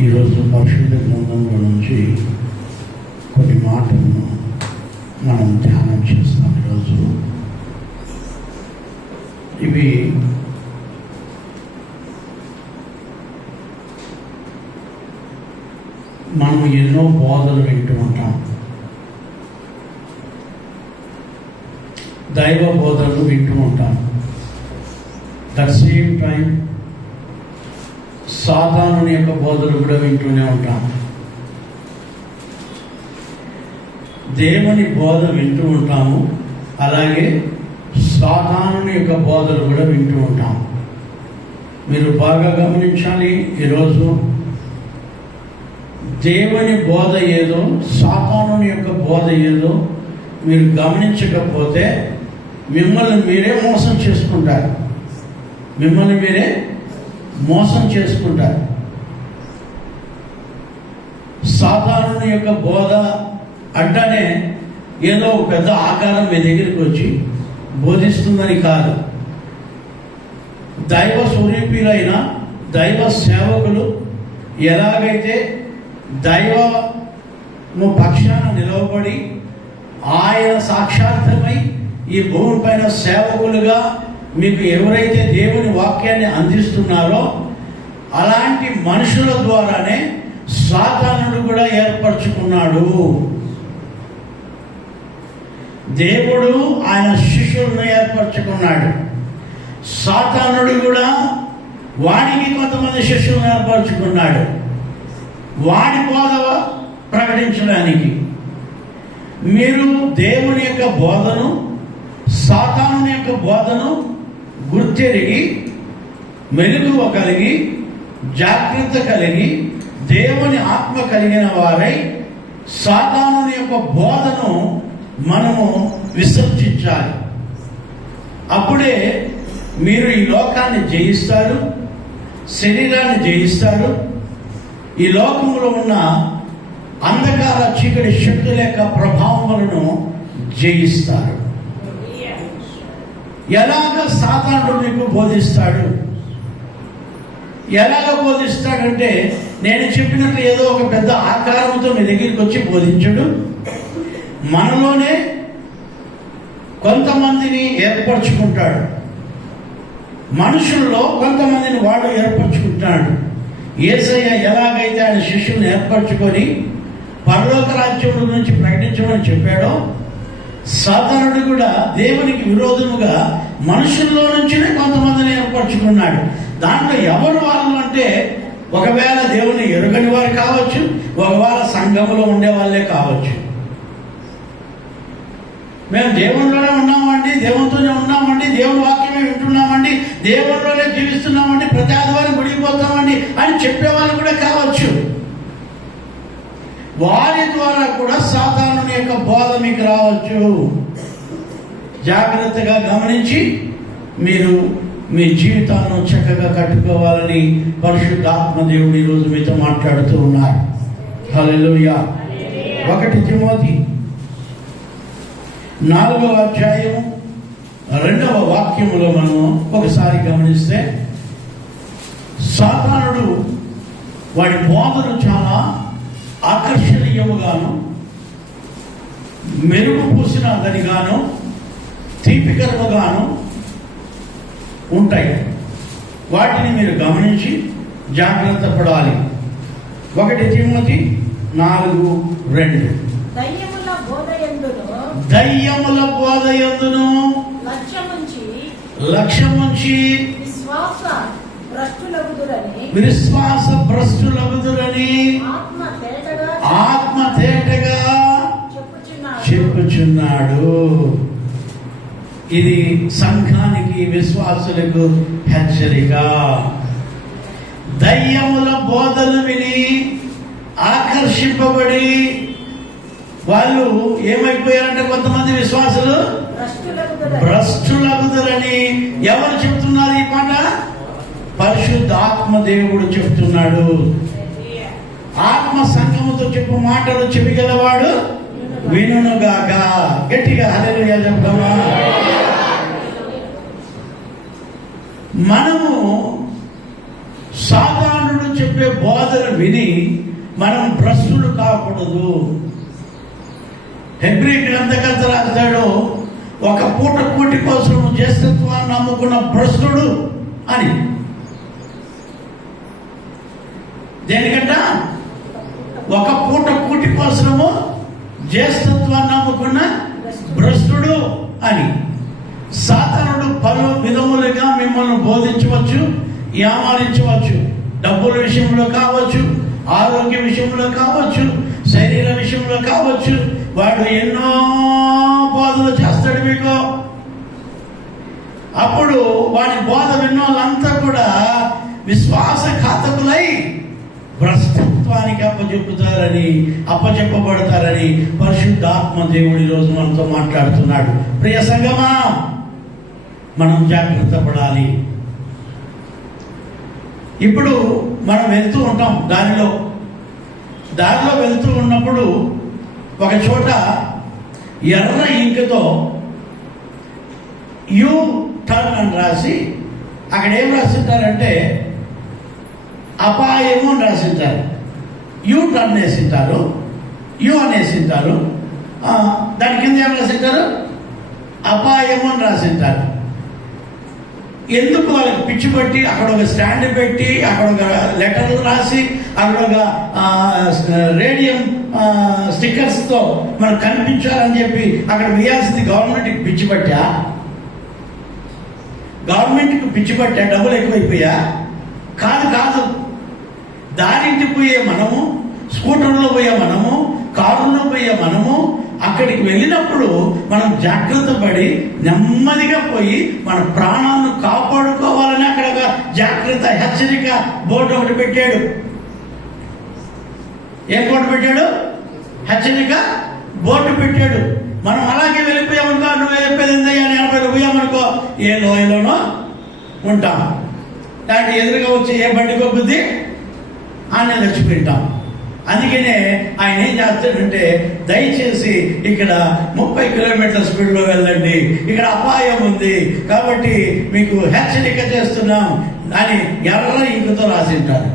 ఈరోజు పరిశుద్ధ గ్రంథంలో నుంచి కొన్ని మాటలను మనం ధ్యానం చేస్తాం. ఈరోజు ఇవి మనం ఎన్నో బోధలు వింటూ ఉంటాం. దైవ బోధనలు వింటూ ఉంటాం. దట్ సేమ్ టైం సాతానుని యొక్క బోధలు కూడా వింటూనే ఉంటాం. దేవుని బోధ వింటూ ఉంటాము, అలాగే సాతానుని యొక్క బోధలు కూడా వింటూ ఉంటాం. మీరు బాగా గమనించాలి. ఈరోజు దేవుని బోధ ఏదో, సాతానుని యొక్క బోధ ఏదో మీరు గమనించకపోతే మిమ్మల్ని మీరే మోసం చేసుకుంటారు. మిమ్మల్ని మీరే మోసం చేసుకుంటారు. సాతానుని యొక్క బోధ అంటేనే ఏదో పెద్ద ఆకారం మీ దగ్గరికి వచ్చి బోధిస్తుందని కాదు. దైవ స్వరూపీలైన దైవ సేవకులు ఎలాగైతే దైవము పక్షాన నిలవబడి ఆయన సాక్షాత్మై ఈ భూమి పైన సేవకులుగా మీకు ఎవరైతే దేవుని వాక్యాన్ని అందిస్తున్నారో అలాంటి మనుషుల ద్వారానే సాతానుడు కూడా ఏర్పరచుకున్నాడు. దేవుడు ఆయన శిష్యులను ఏర్పరచుకున్నాడు. సాతానుడు కూడా వాడికి కొంతమంది శిష్యులను ఏర్పరచుకున్నాడు, వాడి బోధ ప్రకటించడానికి. మీరు దేవుని యొక్క బోధను, సాతాను యొక్క బోధను గుర్తెరిగి మెలకువ కలిగి జాగ్రత్త కలిగి దేవుని ఆత్మ కలిగిన వారై సాతాను యొక్క బోధను మనము విసర్జించాలి. అప్పుడే మీరు ఈ లోకాన్ని జయిస్తారు, శరీరాన్ని జయిస్తారు, ఈ లోకంలో ఉన్న అంధకార చీకటి శక్తుల యొక్క ప్రభావములను జయిస్తారు. ఎలాగ సాతానుడు మీకు బోధిస్తాడు? ఎలాగ బోధిస్తాడంటే, నేను చెప్పినట్లు ఏదో ఒక పెద్ద ఆకారంతో మీ దగ్గరికి వచ్చి బోధించడు. మనలోనే కొంతమందిని ఏర్పరచుకుంటాడు. మనుషుల్లో కొంతమందిని వాడు ఏర్పరచుకుంటాడు. యేసయ్య ఎలాగైతే ఆయన శిష్యులను ఏర్పరచుకొని పరలోక రాజ్యం గురించి ప్రకటించమని చెప్పాడో, సాతానుడు కూడా దేవునికి విరోధముగా మనుషుల్లో నుంచినే కొంతమందిని ఏర్పరచుకున్నాడు. దాంట్లో ఎవరు వాళ్ళు అంటే, ఒకవేళ దేవుని ఎరుగని వారు కావచ్చు, ఒకవేళ సంఘములో ఉండే వాళ్ళే కావచ్చు. మేము దేవునిలోనే ఉన్నామండి, దేవునితోనే ఉన్నామండి, దేవుని వాక్యమే వింటున్నామండి, దేవునిలోనే జీవిస్తున్నామండి, ప్రతి ఆదివారం గుడికి పోతామండి అని చెప్పేవాళ్ళు కూడా కావచ్చు. వారి ద్వారా కూడా సాతానుని యొక్క బోధ మీకు రావచ్చు. జాగ్రత్తగా గమనించి మీరు మీ జీవితాలను చక్కగా కట్టుకోవాలని పరిశుద్ధాత్మ దేవుడు ఈరోజు మీతో మాట్లాడుతూ ఉన్నారు. హల్లెలూయా. 1 తిమోతి 4వ అధ్యాయం 2వ వాక్యములో మనం ఒకసారి గమనిస్తే, సాతానుడు వాడి బోధలు చాలా ఆకర్షణీయముగాను, మెరుగు పూసిన దానిగాను, తీపికరముగాను ఉంటాయి. వాటిని మీరు గమనించి జాగ్రత్త పడాలి. 1 తిమోతి 4:2 దయ్యముల బోధ యందును లక్ష్యముంచి విశ్వాస భ్రష్టులగుదురని ఆత్మ తేటగా చెప్పుచున్నాడు. ఇది సంఘానికి, విశ్వాసులకు హెచ్చరిక. దయ్యముల బోధలు విని ఆకర్షింపబడి వాళ్ళు ఏమైపోయారంటే, కొంతమంది విశ్వాసులు భ్రష్టులగుదురని ఎవరు చెప్తున్నారు ఈ మాట? పరిశుద్ధాత్మ దేవుడు చెప్తున్నాడు. ఆత్మ సంఘముతో చెప్పు మాటలు చెవిగలవాడు వినుగాక. గట్టిగా హల్లెలూయా చెప్తామా? మనము సాధారణుడు చెప్పే బోధన విని మనం భ్రష్టులు కాకూడదు. హెబ్రీ గ్రంథకర్త రాస్తాడు, ఒక పూట కూటి కోసం జ్యేష్ఠత్వాన్ని నమ్ముకున్న భ్రష్టుడు అని. దేనికంట? ఒక పూట కూటి కోసము జ్యేష్ఠత్వాన్ని నమ్ముకున్న భ్రష్టుడు అని. సాతానుడు పలు విధములుగా మిమ్మల్ని బోధించవచ్చు, యామారించవచ్చు. డబ్బుల విషయంలో కావచ్చు, ఆరోగ్య విషయంలో కావచ్చు, శరీర విషయంలో కావచ్చు. వాడు ఎన్నో బోధలు చేస్తాడు మీకు. అప్పుడు వాడి బోధ విన్న వాళ్ళంతా కూడా విశ్వాసఘాతకులై భ్రష్టత్వానికి అప్పచెప్పబడతారని పరిశుద్ధాత్మ దేవుడి రోజు మనతో మాట్లాడుతున్నాడు. ప్రియ సంగమా, మనం జాగ్రత్త పడాలి. ఇప్పుడు మనం వెళ్తూ ఉంటాం, దారిలో వెళ్తూ ఉన్నప్పుడు ఒక చోట ఎర్ర ఇంకుతో యూ టర్న్ అని రాసి అక్కడ ఏం రాసింటారంటే అపాయము అని రాసింటారు. యూ టర్న్ వేసింటారు, యూ అనేసింటారు. దాని కింద ఏం రాసింటారు? అపాయము అని రాసింటారు. ఎందుకు వాళ్ళకి పిచ్చి పట్టి అక్కడ ఒక స్టాండ్ పెట్టి అక్కడ ఒక లెటర్లు రాసి అక్కడ ఒక రేడియం స్టిక్కర్స్తో మనకు కనిపించాలని చెప్పి అక్కడ వేయాల్సింది గవర్నమెంట్కి పిచ్చి పట్టా? గవర్నమెంట్కి పిచ్చి పట్టా? డబ్బులు ఎక్కువైపోయా? కాదు. దారింటి పోయే మనము, స్కూటర్లో పోయే మనము, కారులో పోయే మనము అక్కడికి వెళ్ళినప్పుడు మనం జాగ్రత్త పడి నెమ్మదిగా పోయి మన ప్రాణాలను కాపాడుకోవాలని అక్కడ ఒక జాగ్రత్త హెచ్చరిక బోర్డు ఒకటి పెట్టాడు. ఏం బోర్డు పెట్టాడు? హెచ్చరిక బోర్డు పెట్టాడు. మనం అలాగే వెళ్ళిపోయామనుకో, నువ్వు చెప్పేది 80 పోయామనుకో, ఏ లోయలోనో ఉంటాం. దాంట్లో ఎదురుగా వచ్చి ఏ బండికో బుద్ధి ఆయన చచ్చిపోయింటాం. అందుకనే ఆయన ఏం చేస్తాడంటే, దయచేసి ఇక్కడ 30 కిలోమీటర్ల స్పీడ్లో వెళ్ళండి, ఇక్కడ అపాయం ఉంది కాబట్టి మీకు హెచ్చరిక చేస్తున్నాం అని ఎర్ర ఇంకుతో రాసింటారు.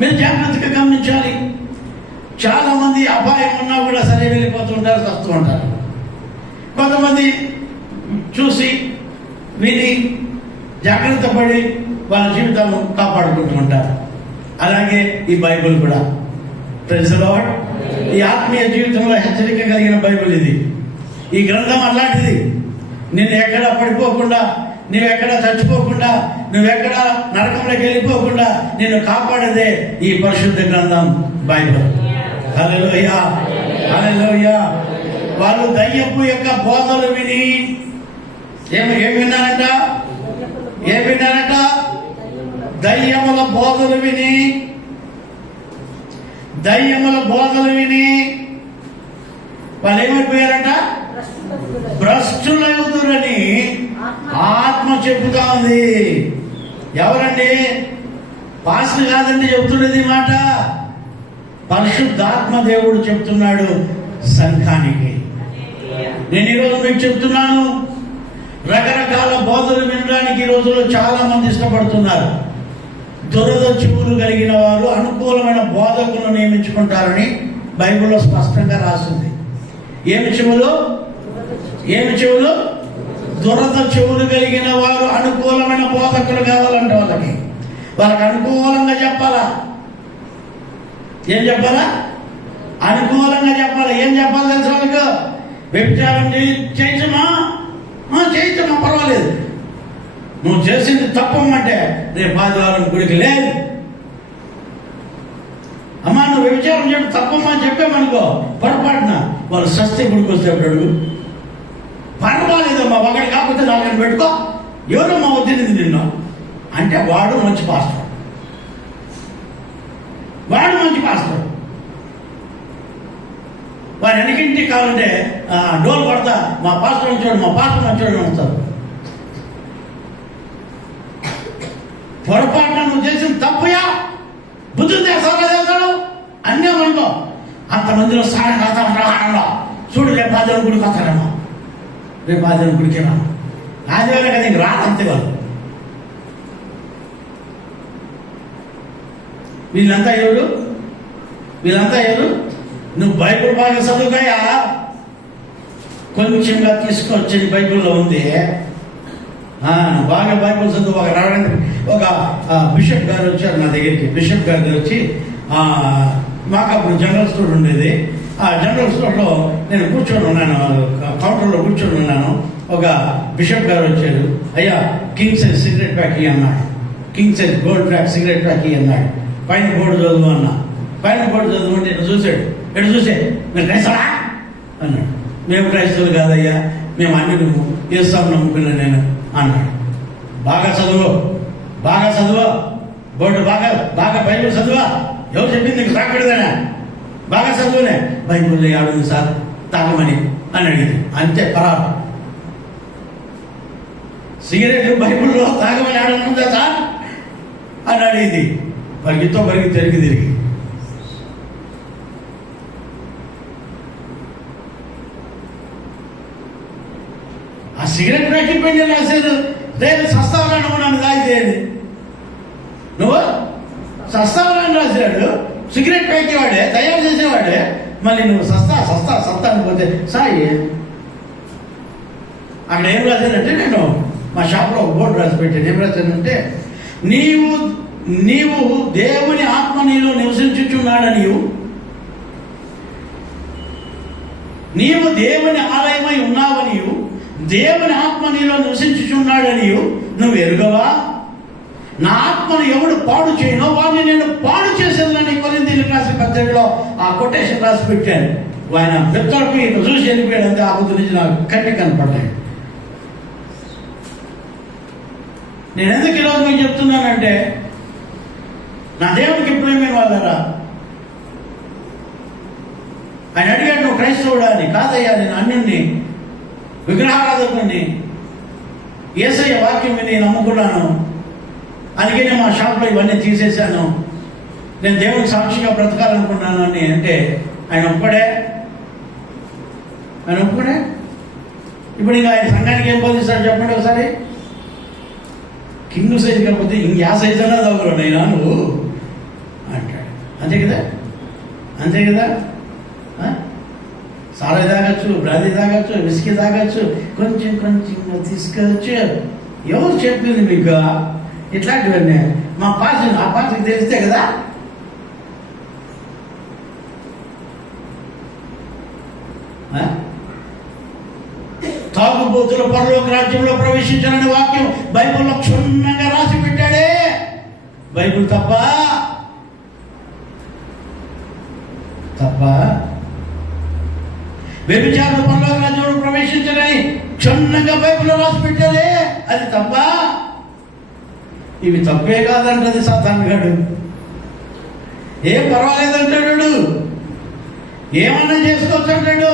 మీరు జాగ్రత్తగా గమనించాలి. చాలా మంది అపాయం ఉన్నా కూడా సరే వెళ్ళిపోతుంటారు, వస్తూ ఉంటారు. కొంతమంది చూసి విని జాగ్రత్త పడి వాళ్ళ జీవితాలను కాపాడుకుంటూ ఉంటారు. అలాగే ఈ బైబిల్ కూడా, ప్రైజ్ ది లార్డ్, ఈ ఆత్మీయ జీవితంలో హెచ్చరిక కలిగిన బైబిల్ ఇది. ఈ గ్రంథం అలాంటిది. నిన్ను ఎక్కడ పడిపోకుండా, నువ్వెక్కడ చచ్చిపోకుండా, నువ్వెక్కడ నరకంలోకి వెళ్ళిపోకుండా నిన్ను కాపాడేదే ఈ పరిశుద్ధ గ్రంథం బైబిల్. హల్లెలూయా, హల్లెలూయా. వాళ్ళు దయ్యపు యొక్క బోధలు విని ఏం విన్నారంట? దయ్యముల బోధలు విని వాళ్ళు ఏమైపోయారంట? భ్రష్టులవుతురని ఆత్మ చెబుతా ఉంది. ఎవరండి? పాస్టర్ కాదండి చెబుతున్నది మాట. పరిశుద్ధాత్మ దేవుడు చెప్తున్నాడు సంఘానికి. నేను ఈరోజు మీకు చెప్తున్నాను, రకరకాల బోధలు వినడానికి ఈ రోజుల్లో చాలా మంది ఇష్టపడుతున్నారు. దురద చెవులు కలిగిన వారు అనుకూలమైన బోధకులను నియమించుకుంటారని బైబిల్లో స్పష్టంగా రాసింది. ఏమి చెవులు? దురద చెవులు కలిగిన వారు అనుకూలమైన బోధకులు కావాలంటే వాళ్ళకి అనుకూలంగా చెప్పాలా? ఏం చెప్పాలా? అనుకూలంగా చెప్పాలా? ఏం చెప్పాలి తెలుసు వాళ్ళకు? వ్యభిచారం చేయటమా? చేయటమా, పర్వాలేదు. నువ్వు చేసింది తప్పమంటే రేపు ఆదివారం గుడికి లేదు. అమ్మా నువ్వు వ్యభిచారం చెప్పి తప్పమ్మా అని చెప్పామనుకో, పొరపాటున వాళ్ళు సస్తే గుడికి వస్తే అడుగు, పర్వాలేదమ్మా ఒకటి కాకపోతే నాలుగు పెట్టుకో, ఎవరమ్మా వద్దినది నిన్ను అంటే వాడు మంచి పాస్టర్. వాడు వెనకింటి కావాలంటే డోర్ పడతా మా పాస్టర్ మంచోడు అవుతారు. పొరపాటున నువ్వు చేసిన తప్పుయా, బుద్ధులు చేస్తాడు అన్నీ అనుకో. అంతమందిలో సాయం కాస్తా చూడు, రేపు ఆదివారం గుడికి వస్తాడమ్మా, రేపు ఆదివారం గుడికి రా, ఆదివారం కదా ఇంక రాదంతే వాళ్ళు. వీళ్ళంతా ఎవరు? నువ్వు బైబిల్ బాగా చదువుతాయా? కొంచెంగా తీసుకొచ్చేది బైబిల్లో ఉంది. బాగా బైబిల్ చదువు. ఒక బిషప్ గారు వచ్చారు నా దగ్గరికి. బిషప్ గారు వచ్చి మాకు అప్పుడు జనరల్ స్టోర్ ఉండేది. ఆ జనరల్ స్టోర్లో నేను కూర్చొని ఉన్నాను, కౌంటర్లో కూర్చొని ఉన్నాను. ఒక బిషప్ గారు వచ్చారు. అయ్యా, కింగ్ సైజ్ సిగరెట్ ప్యాక్ అన్నాడు. King size gold pack cigarette pack అన్నాడు. పైన బోర్డు చదువు అన్నా. పైన బోర్డు చదువు అంటే ఇటు చూశాడు. మీరు క్రైస్తవా అన్నాడు. మేము క్రైస్తవులు కాదయ్యా, మేము అన్ని యేసుని నమ్ముకున్నా నేను అన్నాడు. బాగా చదువు బోర్డు బాగా బైబిల్ చదువా? ఎవరు చెప్పింది నీకు తాకూడదనా? బాగా చదువునే. బైబిల్లో ఏడుంది సార్ తాగమని అని అడిగింది. అంతే పరారు. సిగరెట్ బైబిల్లో తాగమని ఆడుందా సార్ అని అడిగింది. తిరిగి ఆ సిగరెట్ ప్యాకెట్ పెట్టి రాసేది రేపు సస్తావరాను నన్ను తాగితేది. నువ్వు సస్తావరాన్ని రాసాడు. సిగరెట్ ప్యాకేవాడే, తయారు చేసేవాడే. మళ్ళీ నువ్వు సస్తా అనిపోతే సాయి అక్కడ ఏం రాశానంటే, నేను మా షాప్లో ఒక బోర్డు రాసి పెట్టాను. ఏం రాశానంటే, నీవు దేవుని ఆత్మ నీలో నివసించుచున్నాడని, నీవు దేవుని ఆలయమై ఉన్నావని, దేవుని ఆత్మ నీలో నివసించుచున్నాడని నువ్వు ఎరుగవా? నా ఆత్మను ఎవడు పాడు చేయనో వాడిని నేను పాడు చేసేదని కొరింథీయులకు రాసిన పత్రికలో ఆ కొటేషన్ రాసి పెట్టాను. ఆయన పెద్దోడికి చూసి వెళ్ళిపోయాడు. అంతే. ఆ బుద్ధి నుంచి నాకు కట్టి కనపడ్డాయి. నేను ఎందుకు ఈరోజు మీకు చెప్తున్నానంటే, నా దేవునికి ఎప్పుడేమైనా వాళ్ళరా ఆయన అడిగాడు, నువ్వు క్రైస్తవుడా అని. కాదయ్యా, నేను అన్యుణ్ణి, విగ్రహారాధకుని, యేసయ్య వాక్యం విని నమ్ముకున్నాను. అందుకే నేను మా షాప్లో ఇవన్నీ తీసేశాను. నేను దేవునికి సాక్షిగా బ్రతకాలనుకున్నాను అని అంటే ఆయన ఒక్కడే. ఇప్పుడు ఇంకా ఆయన సంఘానికి ఏం బోధిస్తాడు చెప్పండి ఒకసారి. కింగ్ సైజ్ కాకపోతే ఇంక సైజ్ అన్నా దగ్గర నైనా నువ్వు అంటాడు. అంతే కదా. సారా తాగచ్చు, బ్రాందీ తాగచ్చు, విస్కీ తాగచ్చు, కొంచెం తీసుకోవచ్చు. ఎవరు చెప్పింది మీకు ఇట్లాంటివన్నీ? ఆ పార్టీకి తెలిస్తే కదా. తాగుబోతుల పరలోక రాజ్యంలో ప్రవేశించాలని వాక్యం బైబిల్లో క్షుణ్ణంగా రాసి పెట్టాడే. బైబిల్ తప్ప వ్యభిచారులు పరలోక రాజ్యంలో ప్రవేశించాలని క్షుణ్ణంగా బైబిల్లో రాసి పెట్టాడే. అది తప్ప? ఇవి తప్పే కాదంటది సాతాను గాడు. ఏం పర్వాలేదంటాడు, ఏమన్నా చేసుకోవచ్చు అంటాడు.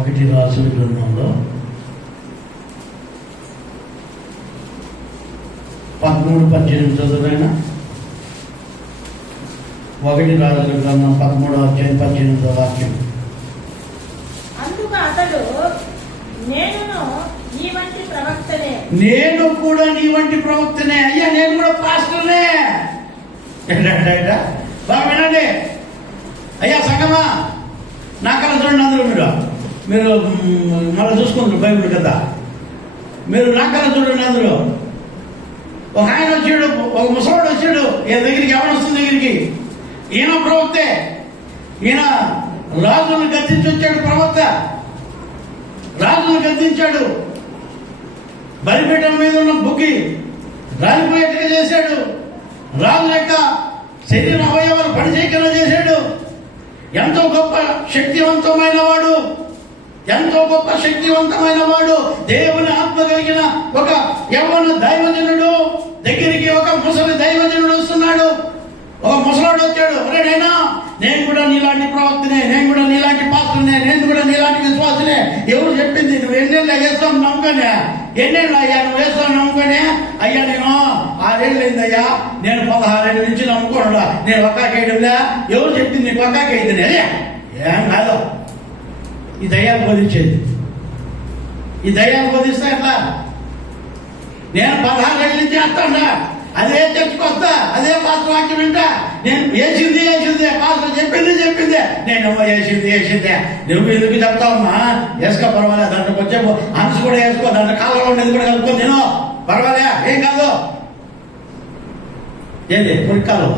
ఒకటి రాసుల గ్రంథంలో 13-18 చదువునైనా. 1 రాసుల గ్రంథం 13-18 వాక్యం. అందుకు అతడు, నేను కూడా నీ వంటి ప్రవక్తనే. అయ్యా, నేను కూడా పాస్టర్నే. బాగా వినండి అయ్యా సంగమా. నాకన్నా చూడండి అందరూ. మీరు మళ్ళీ చూసుకుంటారు బైబిల్ కదా. మీరు నాకన్నా చూడండి అందరూ. ఒక ఆయన వచ్చాడు, ఒక ముసలాడు వచ్చాడు ఈయన దగ్గరికి. ఎవరు వస్తుంది దగ్గరికి? ఈయన ప్రవక్తే. ఈయన రాజులను గద్దించి వచ్చాడు. ప్రవక్త రాజులను గద్దించాడు. బలిపీఠం మీద ఉన్న బుగ్గి రాలిపోయేట్టుగా చేశాడు. రాజు యొక్క శరీర అవయవాలు పనిచేయకుండా చేశాడు. ఎంతో గొప్ప శక్తివంతమైన వాడు, దేవుని ఆత్మ కలిగిన ఒక యవ్వన దైవజనుడు దగ్గరికి ఒక ముసలి దైవజనుడు వస్తున్నాడు. ఒక ముసలాడు వచ్చాడు. నేను కూడా నీలాంటి ప్రవక్తనే, నేను కూడా నీలాంటి పాత్రనే, నేను కూడా నీలాంటి విశ్వాసనే. ఎవరు చెప్పింది? నువ్వు ఎన్నేళ్ళు వేస్తాం నమ్ముకనే? ఎన్నేళ్ళు అయ్యా నువ్వు వేస్తాం నమ్ముకనే? అయ్యా నేను 6 ఏళ్ళు అయిందయ్యా, నేను 16 ఏళ్ళ నుంచి నమ్ముకోనుడా. నేను ఒక్కాకేయడంలే. ఎవరు చెప్పింది నీకు ఒక్కాకేయదని? ఏం కాదు. ఈ దయ్యాలు బోధించేది. ఈ దయ్యాలు బోధిస్తే ఎట్లా? నేను 16 ఏళ్ళ నుంచి చేస్తాడా, అదే చర్చకొస్తా, అదే పాస్టర్ వాక్యం వింటా, నేను వేసిందే పాస్టర్ చెప్పిందే నేను వేసిందే. నువ్వు ఎందుకు చెప్తావమ్మా? వేసుకో, పర్వాలే, దాంట్లో వచ్చే అంశ కూడా వేసుకో, దాంట్లో కాలంలో ఉండేది కూడా కలుపుకొని నేను పర్వాలే, ఏం కాదు. ఏది మురికాలు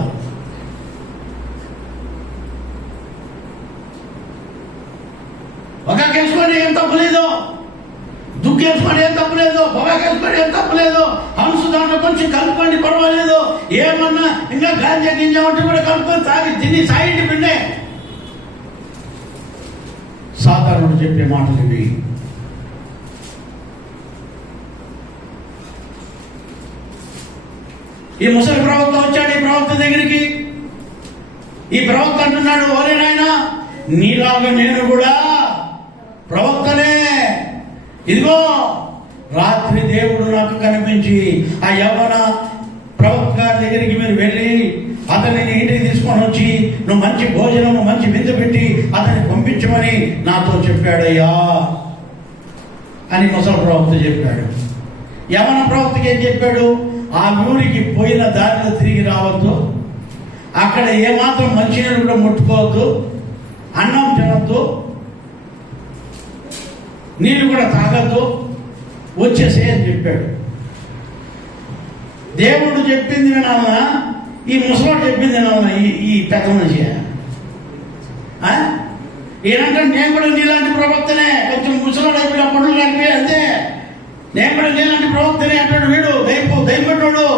ఒక కేసుకొని ఏం తప్పులేదు, దుఃఖేసుకొని ఏం తప్పులేదు, పొగకేసుకొని ఏం తప్పులేదు, హంసు దాంట్లో కొంచెం కలుపుకోండి పర్వాలేదు. ఏమన్నా ఇంకా గాంజా గింజ ఉంటే కూడా కలుపుకొని తాగి తిని సాయింటి పిండే. సాధారణుడు చెప్పే మాటలు ఇవి. ఈ ముసలి ప్రవక్త వచ్చాడు ఈ ప్రవక్త దగ్గరికి. ఈ ప్రవక్త అంటున్నాడు, ఓరే నాయనా, నీలాగా నేను కూడా ప్రవక్తనే. ఇదిగో రాత్రి దేవుడు నాకు కనిపించి ఆ యవ్వన ప్రవక్త గారి దగ్గరికి మీరు వెళ్ళి అతన్ని ఇంటికి తీసుకొని వచ్చి నువ్వు మంచి భోజనము మంచి విందు పెట్టి అతన్ని పంపించమని నాతో చెప్పాడయ్యా అని ముసలి ప్రవక్త చెప్పాడు. యవ్వన ప్రవక్తకి ఏం చెప్పాడు? ఆ ఊరికి పోయిన దారిలో తిరిగి రావద్దు, అక్కడ ఏమాత్రం మంచినీళ్ళు కూడా ముట్టుకోవద్దు, అన్నం తినద్దు, నీళ్ళు కూడా తాగద్దు, వచ్చేసే అని చెప్పాడు. దేవుడు చెప్పింది వినాలనా, ఈ ముసలాడు చెప్పింది వినాలనా? ఈ పెద్ద మనిషి ఏనంటే నేను కూడా నీలాంటి ప్రవక్తనే, కొంచెం ముసలాడు అయిపోయిన పనులు కలిపి అంతే, నేను కూడా నీలాంటి ప్రవక్తనే అంటాడు వీడు. దైవం పెట్టాడు,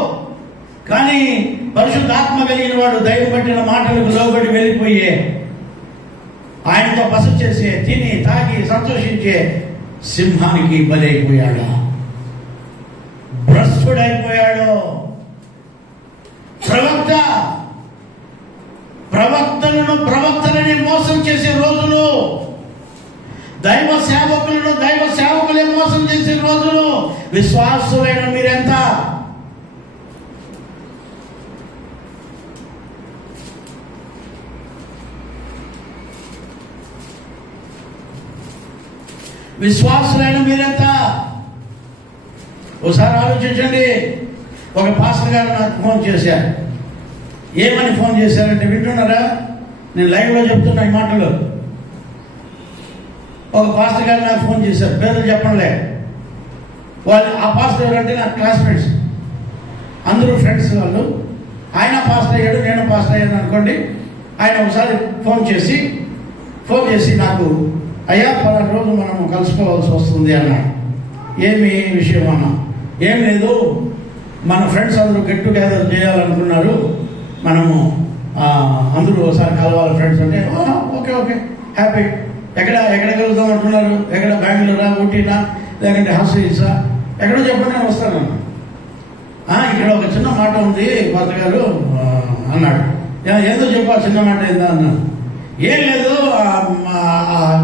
కానీ పరిశుద్ధాత్మ కలిగిన వాడు దైవం పట్టిన మాటలకు లోబడి వెళ్ళిపోయే, ఆయనతో బస చేసే, తిని తాగి సంతోషించే సింహానికి బలైపోయాడు, భ్రష్టుడైపోయాడు. ప్రవక్తలని మోసం చేసే రోజులు, దైవ సేవకులే మోసం చేసే రోజులు. విశ్వాసులైన మీరెంత? విశ్వాసులైన మీరెంత? ఒకసారి ఆలోచించండి. ఒక పాస్టర్ గారు నాకు ఫోన్ చేశారు. ఏమని ఫోన్ చేశారంటే, వింటున్నారా? నేను లైవ్లో చెప్తున్నా ఈ మాటలు. ఒక పాస్టర్ గారు నాకు ఫోన్ చేశారు, పేర్లు చెప్పండిలే. వాళ్ళు ఆ పాస్టర్ ఎవరంటే నా క్లాస్మేట్స్, అందరూ ఫ్రెండ్స్ వాళ్ళు. ఆయన పాస్టర్ అయ్యాడు, నేను పాస్టర్ అయ్యాను అనుకోండి. ఆయన ఒకసారి ఫోన్ చేసి నాకు, అయ్యా పలానా రోజు మనము కలుసుకోవాల్సి వస్తుంది అన్నాడు. ఏమి విషయం అన్నా? ఏం లేదు, మన ఫ్రెండ్స్ అందరూ గెట్ టుగెదర్ చేయాలనుకున్నారు, మనము అందరూ ఒకసారి కలవాలి ఫ్రెండ్స్ అంటే, ఓకే హ్యాపీ. ఎక్కడ కలుద్దాం అంటున్నారు? ఎక్కడ? బెంగళూరా, ఊటీనా, లేదంటే హాస్టల్ హిల్సా? ఎక్కడో చెప్పండి, నేను వస్తాను. ఇక్కడ ఒక చిన్న మాట ఉంది పాత గారు అన్నాడు. ఏదో చెప్పా, చిన్న మాట ఏందా అన్నాను. ఏం లేదు,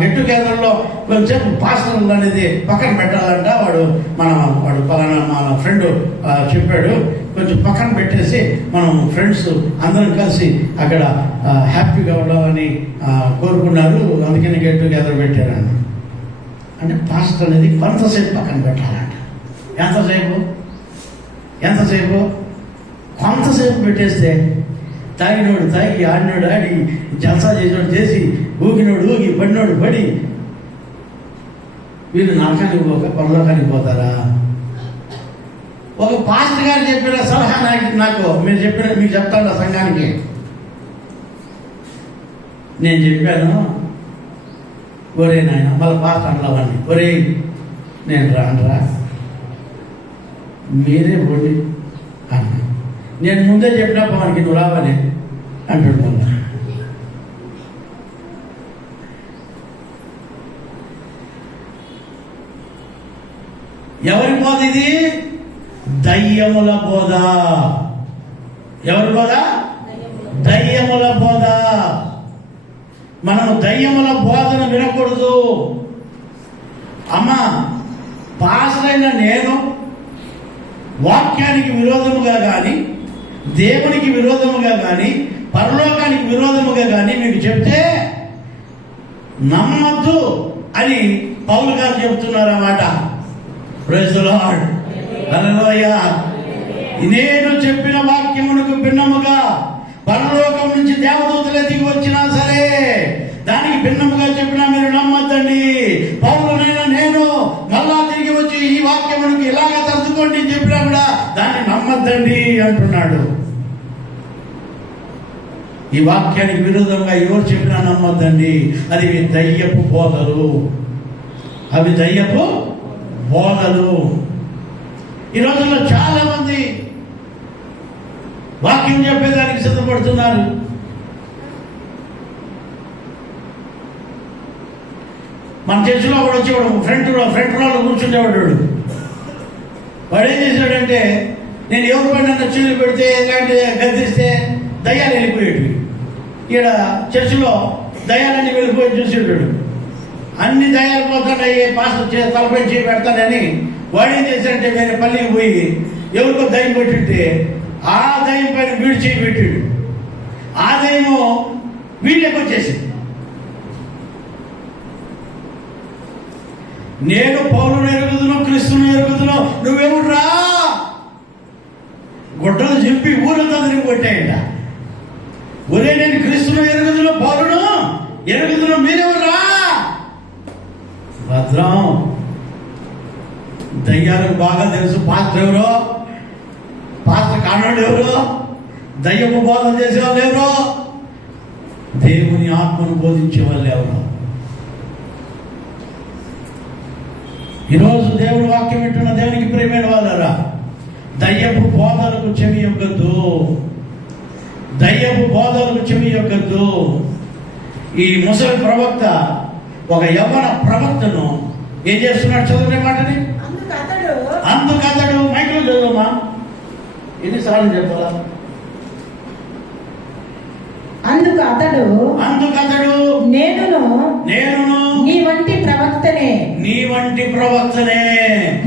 గెట్ టుగెదర్లో కొంచెం పాస్టర్ అనేది పక్కన పెట్టాలంట. వాడు పలానా మన ఫ్రెండ్ చెప్పాడు, కొంచెం పక్కన పెట్టేసి మనం ఫ్రెండ్స్ అందరం కలిసి అక్కడ హ్యాపీగా ఉండాలని కోరుకున్నారు, అందుకని గెట్ టుగెదర్ పెట్టారన్న. అంటే పాస్టర్ అనేది కొంతసేపు పక్కన పెట్టాలంట. ఎంతసేపు? కొంతసేపు పెట్టేస్తే తాగినోడు తాగి, ఆడినోడు ఆడి, జల్సా చేసినోడు చేసి, ఊగినోడు ఊగి, పడినోడు పడి, వీళ్ళు నరకానికి పోక పరలోకానికి పోతారా? ఒక పాస్టర్ గారు చెప్పిన సలహా నాకు మీకు చెప్తాను సంఘానికి. నేను చెప్పాను, ఒరే నాయన, మళ్ళీ పాస్టర్ అంటావాడిని, ఒరే నేను రానరా, మీరే పోండి అన్నా. నేను ముందే చెప్పినా పవన్కి నువ్వు రావాలి అంటున్నా. ఎవరి బోధ ఇది? దయ్యముల బోధ. ఎవరి బోధ? దయ్యముల బోధ. మనము దయ్యముల బోధన వినకూడదు. అమ్మా, పాస్టర్ అయిన నేను వాక్యానికి విరోధముగా కానీ, దేవునికి విరోధముగా కానీ, పరలోకానికి విరోధముగా కానీ మీకు చెప్తే నమ్మద్దు. అని పౌలు గారు చెబుతున్నారన్నమాట. ప్రైజ్ ది లార్డ్, హల్లెలూయా. నేను చెప్పిన వాక్యమునకు భిన్నముగా పరలోకం నుంచి దేవదూతలే దిగి వచ్చినా సరే దానికి భిన్నముగా చెప్పినా మీరు నమ్మద్దండి. పౌలునైనా నేను మళ్ళా తిరిగి వచ్చి ఈ వాక్యమునకు ఇలాగ సర్దుకోండి అని చెప్పినా కూడా దాన్ని నమ్మద్దండి అంటున్నాడు. ఈ వాక్యానికి విరుద్ధంగా ఎవరు చెప్పినా నమ్మద్దండి. అది దయ్యపు బోధలు, అవి దయ్యపు బోధలు. ఈ రోజుల్లో చాలా మంది వాక్యం చెప్పేదానికి సిద్ధపడుతున్నారు. మన చర్చిలో కూడా వచ్చేవాడు ఫ్రంట్ రోలో కూర్చుండేవాడు. వాడు ఏం చేశాడంటే, నేను ఎవరి పైన చీలు పెడితే ఇలాంటి గద్దిస్తే దయ్యాలు వెళ్ళిపోయేవి. ఈడ చర్చిలో దయ్యాలన్నీ వెళ్ళిపోయి చూసేటాడు. అన్ని దయ్యాలు పోతాడయ్యే పాస్టర్ తలపై చేయి పెడతానని వాడు ఏం చేశాడంటే వేరే పల్లికి పోయి ఎవరికో దయ్యం పెట్టింటే ఆ దయ్యం పైన వీడు చేయి పెట్టాడు. ఆ దయ్యము వీళ్ళకి వచ్చేసింది. నేను పౌలును ఎరుగుదును, క్రీస్తును ఎరుగుదును, నువ్వెవరు రా? గుడ్డలు చెప్పి ఊరంతా తిరిగి కొట్టాయంట. ఒరే, నేను క్రీస్తును ఎరుగుదును, పౌలును ఎరుగుదును, మీరెవరు రా? భద్రం. దయ్యాలకు బాగా తెలుసు పాస్టర్ ఎవరో, పాస్టర్ కానాడు ఎవరో, దయ్యపు బోధన చేసేవాళ్ళు ఎవరో, దేవుని ఆత్మను బోధించే వాళ్ళు ఎవరో. ఈరోజు దేవుని వాక్యం వింటున్న దేవునికి ప్రియమైన వాళ్ళరా, దయ్యపు బోధలకు చెవి యొక్కద్దు, దయ్యపు బోధలకు చెవి యొక్కద్దు. ఈ ముసలి ప్రవక్త ఒక యవ్వన ప్రవక్తను ఏం చేస్తున్నాడు? చదువునే మాటని. అందుకు అతడు మైక్లో చదువుమా, ఎన్నిసార్లు చెప్పాలా? అందుకు అతడు నేనును నీ వంటి ప్రవక్తనే,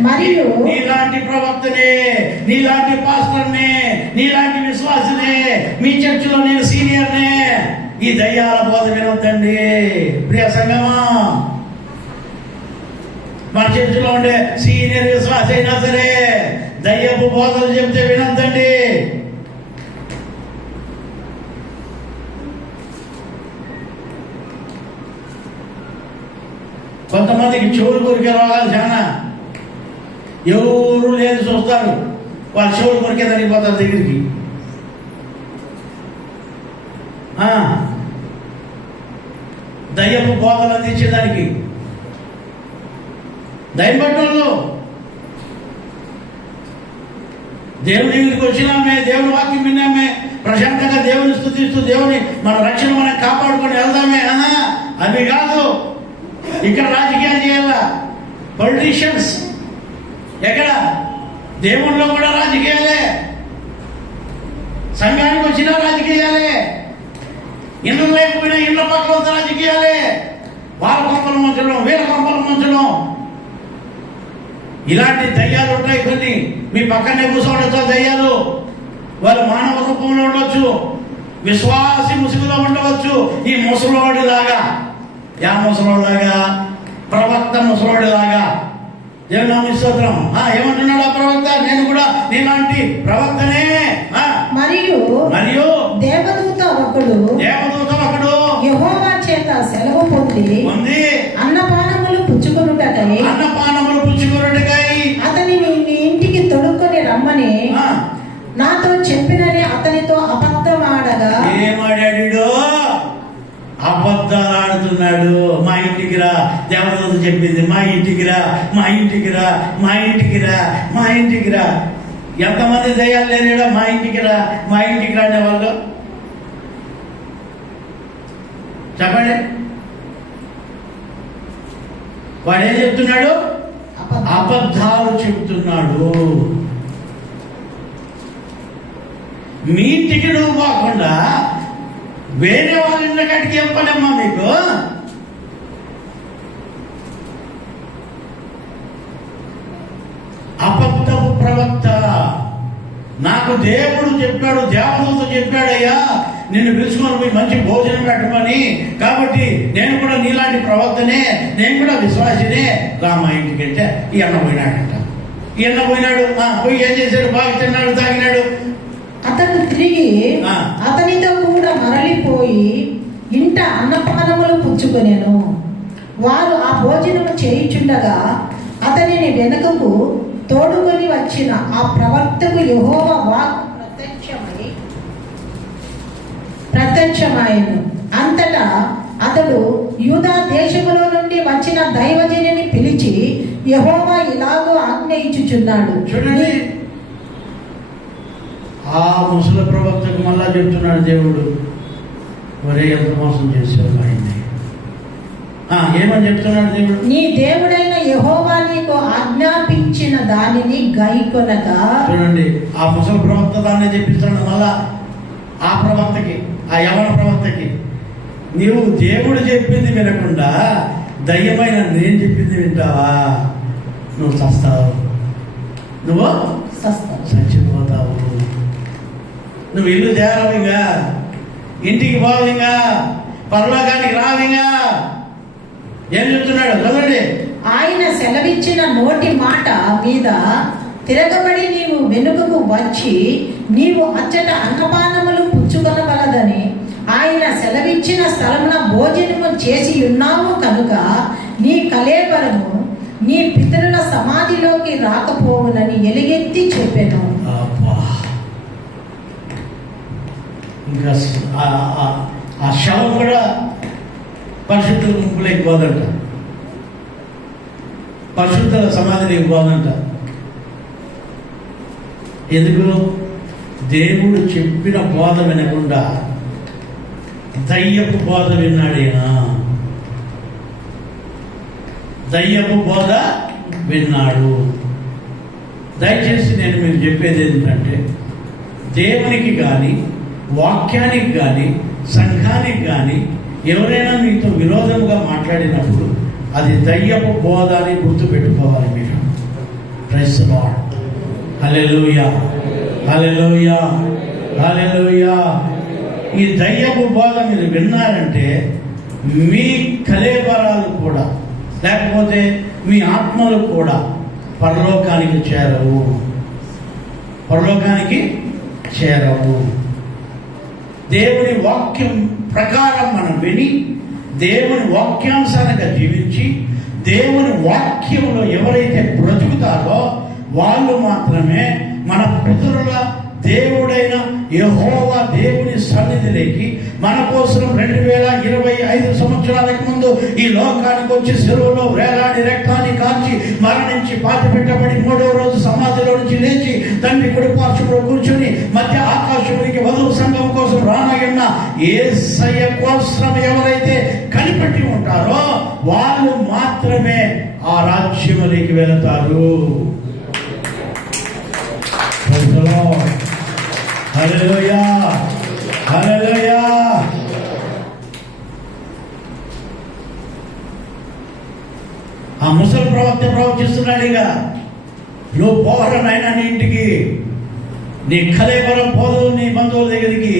మరియు నీలాంటి ప్రవక్తనే, నీలాంటి పాస్టర్నే, నీలాంటి విశ్వాసనే, మీ చర్చిలో నేను సీనియర్నే. ఈ దయ్యాల బోధ వినొద్దండి ప్రియ సంగమా. మన చర్చిలో ఉండే సీనియర్ విశ్వాస అయినా సరే దయ్యపు బోధలు చెప్తే వినొద్దండి. కొంతమందికి చెవులు కొరికే రోగాలు చాలా, ఎవరు లేదు చూస్తారు, వాళ్ళు చెవులు కొరికేదానికి పోతారు దగ్గరికి. దయ్యపు బోధలు అందించేదానికి దయ్యం పట్టణంలో దేవుని దగ్గరికి వచ్చినామే, దేవుని వాక్యం విన్నామే, ప్రశాంతంగా దేవుని స్తుతిస్తూ దేవుని మన రక్షణ మనం కాపాడుకొని వెళ్దామే. అవి కాదు, ఇక్కడ రాజకీయాలు చేయాలా. పొలిటీషియన్స్ ఎక్కడ? దేవుళ్ళలో కూడా రాజకీయాలే, సంఘానికి వచ్చినా రాజకీయాలే, ఇళ్ళు లేకపోయినా ఇళ్ళ పక్కన రాజకీయాలే, వాళ్ళ కొంపలు మంచడం, వీళ్ళ కొంపలు మంచడం. ఇలాంటి దయ్యాలు ఉంటాయి కొన్ని. మీ పక్కనే కూర్చోవడంతో దయ్యాలు, వాళ్ళు మానవ రూపంలో ఉండవచ్చు, విశ్వాసి ముసుగులో ఉండవచ్చు. ఈ ముసలోడిలాగా, యా ముసలోడిలాగా, ప్రవక్త ముసలోడిలాగా. దేవుని స్తోత్రం. ఏమంటున్నాడు ఆ ప్రవక్త? నేను కూడా నీలాంటి ప్రవక్తనే. మరియు దేవదూత ఒకడు యెహోవా చేత సెలవు పొంది అన్నపానములు పుచ్చుకొనుటకై అతనిని నీ ఇంటికి తొడుక్కొని రమ్మని నాతో చెప్పినని అతనితో అబద్ధమాడగా. ఏమాడాడు? అబద్ధాలు ఆడుతున్నాడు. మా ఇంటికి రా, దేవదూత చెప్పింది, మా ఇంటికి రా, మా ఇంటికి రా, మా ఇంటికి రా, మా ఇంటికి రా. ఎంతమంది దయ్యాలు లేరా? మా ఇంటికి రా, మా ఇంటికి రా అనే వాళ్ళు చెప్పండి. వాడు ఏం చెప్తున్నాడు? అబద్ధాలు చెప్తున్నాడు. మీ ఇంటికి నువ్వు పోకుండా వేరే వాళ్ళ ఇళ్ళ కాడికి ఏం పనమ్మా మీకు? అబద్ధపు ప్రవక్త. నాకు దేవుడు చెప్పాడు, దేవదూత చెప్పాడయ్యా, నిన్ను పిలుచుకొని పోయి మంచి భోజనం పెట్టమని. కాబట్టి నేను కూడా నీలాంటి ప్రవక్తనే, నేను కూడా విశ్వాసినే, రా మా ఇంటికి అంటే ఈ అన్న పోయినాడంట. ఈ అన్న పోయినాడు, పోయి ఏం చేశాడు? బాగా తిన్నాడు, తాగినాడు. అతను తిరిగి అతనితో కూడా మరలిపోయి ఇంట అన్నపానములు పుచ్చుకొనెను. వారు ఆ భోజనము చేయుచుండగా అతనిని వెనుకకు తోడుకొని వచ్చిన ఆ ప్రవక్తకు యెహోవా వాక్కు ప్రత్యక్షమాయెను. అంతటా అతడు యూదా దేశములో నుండి వచ్చిన దైవజనుని పిలిచి యెహోవా ఇలాగో ఆజ్ఞ ఇచ్చుచున్నాడు. చూడండి, ఆ ముసలి ప్రవక్తకు మళ్ళా చెప్తున్నాడు దేవుడు, ఒరే ఎంత మోసం చేశావు ఆయన్ని. ఏమని చెప్తున్నాడు దేవుడు? నీ దేవుడైన యెహోవా నీకు ఆజ్ఞాపించిన దానిని గైకొనక. చూడండి, ఆ ముసలి ప్రవక్త దాన్ని చెప్పిస్తున్నాడు మళ్ళా ఆ ప్రవక్తకి, ఆ యవన ప్రవక్తకి. నీవు దేవుడు చెప్పింది వినకుండా దయ్యమైన నేను చెప్పింది వింటావా? నువ్వు చస్తావు, నువ్వు చచ్చిపోతావు. నువ్వు ఇల్లు చేరాలిగా, ఇంటికి పోవాలిగా, పరలోకానికి రావిగా. ఏం చెప్తున్నాడు చదవండి. ఆయన సెలవిచ్చిన నోటి మాట మీద తిరగబడి నీవు వెనుకకు వచ్చి నీవు అచ్చట అన్నపానములు పుచ్చుకొనగలదని ఆయన సెలవిచ్చిన స్థలమున భోజనము చేసి ఉన్నావు కనుక నీ కళేబరము నీ పితరుల సమాధిలోకి రాకపోవునని ఎలుగెత్తి చెప్పాను. ఇంకా ఆ శవం కూడా పరిశుద్ధుల గుంపులోకి పోదంట, పరిశుద్ధుల సమాధిలోకి పోదంట. ఎందుకు? దేవుడు చెప్పిన బోధ వినకుండా దయ్యపు బోధ విన్నాడేనా? దయ్యపు బోధ విన్నాడు. దయచేసి నేను మీకు చెప్పేది ఏంటంటే, దేవునికి కానీ వాక్యానికి కానీ సంఘానికి కానీ ఎవరైనా మీతో విరోధంగా మాట్లాడినప్పుడు అది దయ్యపు బోధ అని గుర్తుపెట్టుకోవాలి మీరు. Praise the lord. Hallelujah, hallelujah, hallelujah. ఈ దయ్యపు బోధ మీరు విన్నారంటే మీ కళేబరాలు కూడా, లేకపోతే మీ ఆత్మలు కూడా పరలోకానికి చేరవు, పరలోకానికి చేరవు. దేవుని వాక్యం ప్రకారం మనం విని దేవుని వాక్యానుసారంగా జీవించి దేవుని వాక్యంలో ఎవరైతే బ్రతుకుతారో వాళ్ళు మాత్రమే మన పితరుల దేవుడైన యెహోవా దేవుని సన్నిధిలోకి మన కోసం 2025 సంవత్సరాలకు ముందు ఈ లోకానికి వచ్చి సెలవులో వేలాడి రక్తాన్ని కాల్చి మరణించి పాతి పెట్టబడి 3వ రోజు సమాధిలో నుంచి లేచి తండ్రి కుడి పార్శ్వములో కూర్చొని మధ్య ఆకాశమునికి వధువు సంఘం కోసం రానయ్యున్న యేసయ్య కోసం ఎవరైతే కనిపెట్టి ఉంటారో వాళ్ళు మాత్రమే ఆ రాజ్యములోకి వెళతారు. హల్లెలూయా, హల్లెలూయా. ఆ ముసలి ప్రవక్త ప్రవచిస్తున్నాడు, ఇక నువ్వు పోరా నాయనా నీ ఇంటికి, నీ కళేబరం పోదు నీ బంధువుల దగ్గరికి.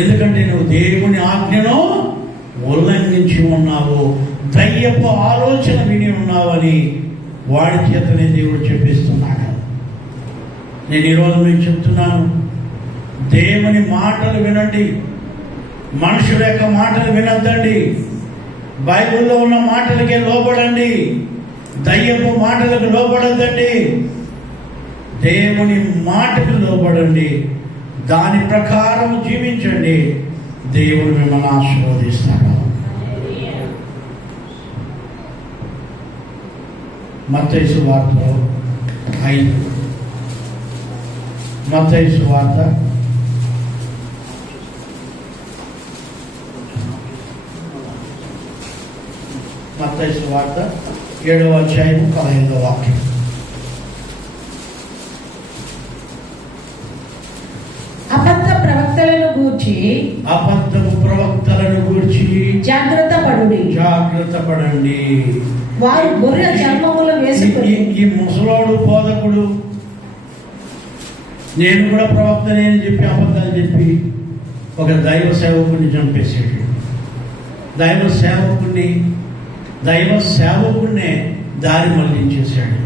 ఎందుకంటే నువ్వు దేవుని ఆజ్ఞను ఉల్లంఘించి ఉన్నావు, దయ్యపు ఆలోచన విని ఉన్నావని వాడి చేతనే దేవుడు చెప్పిస్తున్నాడు. నేను ఈరోజు మీకు చెప్తున్నాను, దేవుని మాటలు వినండి, మనుషుల యొక్క మాటలు వినొద్దండి. బైబిల్లో ఉన్న మాటలకే లోబడండి, దయ్యపు మాటలకు లోబడద్దండి. దేవుని మాటకు లోబడండి, దాని ప్రకారం జీవించండి. దేవుడు మిమ్మల్ని ఆశీర్వదిస్తాడు. మత్తయి సువార్త 5, మత్తయి సువార్త 7వ అధ్యాయం 15వ వాక్యం. అబద్ధపు ప్రవక్తలను గూర్చి జాగ్రత్త పడండి. వారు గొర్రె చర్మములు వేసుకొని, ఈ ముసలోడు బోధకుడు నేను కూడా ప్రవక్తనే అని చెప్పి అబద్ధాలు చెప్పి ఒక దైవ సేవకుని చంపేసాడు. దైవ సేవకుడినే దారి మళ్లించేశాడు.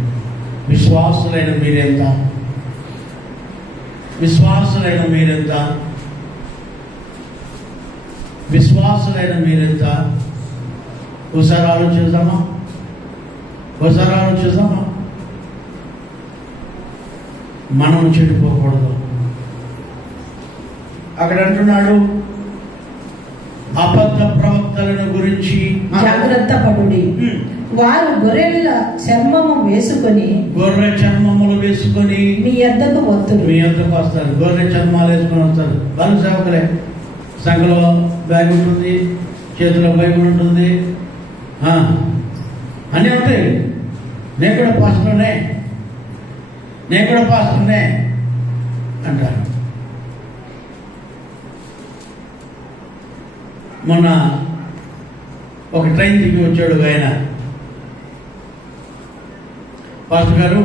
విశ్వాసులైన మీరెంత? విశ్వాసులైన మీరెంత? ఒకసారి ఆలోచిద్దామా? మనం చెడిపోకూడదు. అక్కడ అంటున్నాడు, అబద్ధ ప్రవక్తలను గురించి జాగ్రత్త పడుడి. వారు గొర్రె చర్మములు వేసుకొని మీ యొద్దకు వస్తారు. గొర్రె చర్మాలు వేసుకొని వస్తారు. వాళ్ళు సేవకులే. సంఘలో బ్యాగ్ ఉంటుంది, చేతిలో బైబిల్ ఉంటుంది, అన్నీ ఉంటాయి. నేను కూడా పాస్టర్నే అంటారు. మొన్న ఒక ట్రైన్ దిగి వచ్చాడు ఆయన, పాస్టర్ గారు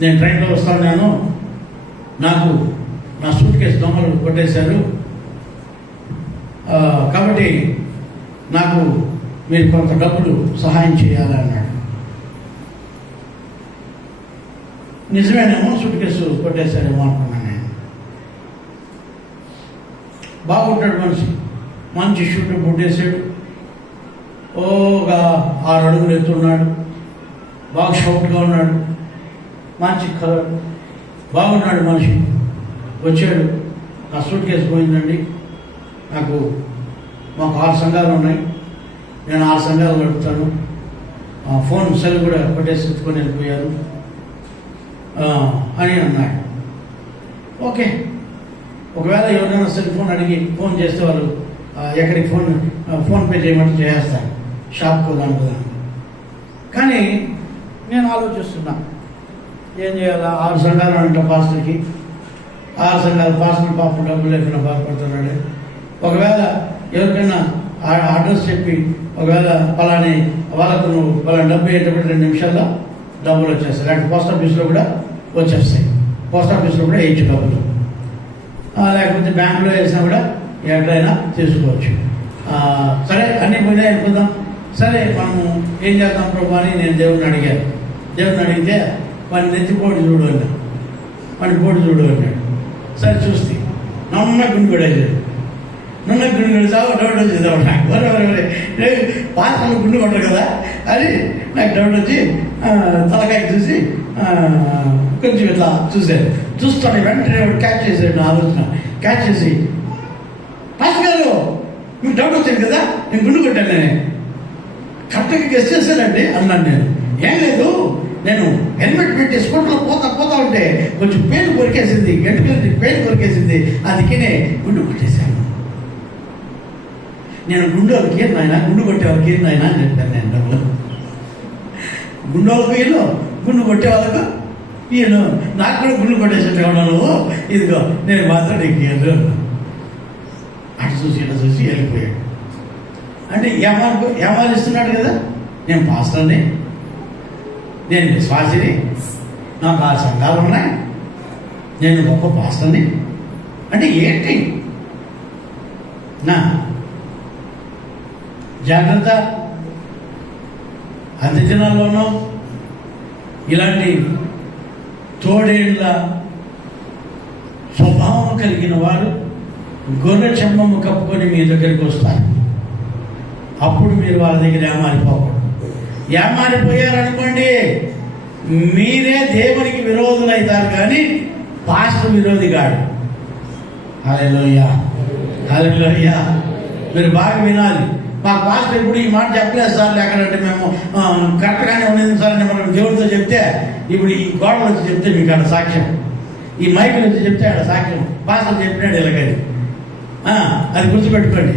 నేను ట్రైన్లో వస్తున్నాను, నాకు నా సూట్ కేసు దొంగలు కొట్టేశారు, కాబట్టి నాకు మీరు కొంత డబ్బులు సహాయం చేయాలన్నాడు. నిజమేనేమో, సూట్ కేసు కొట్టేశారేమో అనుకున్నాను నేను. బాగుంటాడు మనిషి, మంచి షూట్ పుట్టేశాడు, ఓగా 6 అడుగులు ఎత్తున్నాడు, బాగా షౌట్గా ఉన్నాడు, మంచి కలర్, బాగున్నాడు మనిషి. వచ్చాడు, నా సూట్ కేసు పోయిందండి, మాకు 6 సంఘాలు ఉన్నాయి, నేను 6 సంఘాలు నడుపుతాను, ఫోన్ సెల్ కూడా కొట్టేసి ఎత్తుకొని వెళ్ళిపోయారు అని అన్నాడు. ఓకే, ఒకవేళ ఎవరైనా సెల్ ఫోన్ అడిగి ఫోన్ చేస్తే వాళ్ళు ఎక్కడికి ఫోన్పే చేయమంటే చేస్తారు, షాప్కు దానికి. కానీ నేను ఆలోచిస్తున్నా, ఏం చేయాలా? 6 సంఘాలు అంట పాస్టర్కి, 6 సంఘాలు పాస్టర్ పాపం డబ్బులు లేకుండా బాధపడుతున్నాడు. ఒకవేళ ఎవరికైనా అడ్రస్ చెప్పి, ఒకవేళ పలాని వాళ్ళకు నువ్వు పలాని డబ్బు అయ్యేటప్పుడు 2 నిమిషాల్లో డబ్బులు వచ్చేస్తాయి, లేకపోతే పోస్ట్ ఆఫీస్లో కూడా వచ్చేస్తాయి, పోస్ట్ ఆఫీస్లో కూడా వేయచ్చు డబ్బులు, లేకపోతే బ్యాంకులో వేసినా కూడా ఎక్కడైనా తీసుకోవచ్చు. సరే, అన్నీ పోయినాయి అనుకుందాం. సరే, మనము ఏం చేద్దాం ప్రభు అని నేను దేవుడిని అడిగితే వాడిని నెత్తిపోటు చూడు అన్నాడు. సరే చూస్తే నన్న గుండు డౌట్ వచ్చింది. పాత్రలు గుండు కొట్టరు కదా అని నాకు డౌట్ వచ్చి తలకాయ చూసి కొంచెం ఇట్లా చూస్తాను. వెంటనే క్యాచ్ చేశాడు నా ఆలోచన. క్యాచ్ చేసి, పాస్టర్ గారు మీకు డౌట్ వచ్చింది కదా, నేను గుండు కొట్టాను, నేను కరెక్ట్గా గెస్ట్ చేశానండి అన్నాను. నేను ఏం లేదు, నేను హెల్మెట్ పెట్టి స్కూటర్లో పోతా ఉంటే కొంచెం పెయిన్ కొరికేసింది, గట్టిగా పెయిన్ కొరికేసింది, అందుకనే గుండు కొట్టేశాను. నేను గుండు వాళ్ళకి ఏం నాయన, గుండు కొట్టే వాళ్ళకి ఏం నాయన అని చెప్పాను. నేను డబ్బులు గుండు వాళ్ళకు వీళ్ళు, గుండు కొట్టే వాళ్ళకు ఈయన, నాకు కూడా గుండు కొట్టేసేట్టు నువ్వు, ఇదిగో నేను మాత్రం నీకు అటు చూసి ఇటు చూసి వెళ్ళిపోయాడు. అంటే ఏమారిస్తున్నాడు కదా, నేను పాస్టర్ని, నేను విశ్వాసిని, నాకు 6 సంఘాలు ఉన్నాయి, నేను గొప్ప పాస్టర్ని అంటే ఏంటి? నా జాగ్రత్త. అంత్య దినాల్లోనూ ఇలాంటి తోడేళ్ల స్వభావం కలిగిన వారు గొర్రె చర్మము కప్పుకొని మీ దగ్గరికి వస్తారు. అప్పుడు మీరు వాళ్ళ దగ్గర ఏమారిపోయారనుకోండి, మీరే దేవునికి విరోధులు అవుతారు, కానీ పాస్టర్ విరోధి కాడు. హల్లెలూయా. మీరు బాగా వినాలి. మాకు పాస్టర్ ఇప్పుడు ఈ మాట చెప్పలేదు సార్, లేకపోతే మేము కరెక్ట్గానే ఉండేది సార్ అని మనం దేవుడితో చెప్తే, ఇప్పుడు ఈ గోడలు వచ్చి చెప్తే మీకు ఆడ సాక్ష్యం, ఈ మైకులు వచ్చి చెప్తే ఆడ సాక్ష్యం, పాస్టర్ చెప్పినాడు ఇలాగని. అది గుర్తుపెట్టుకోండి.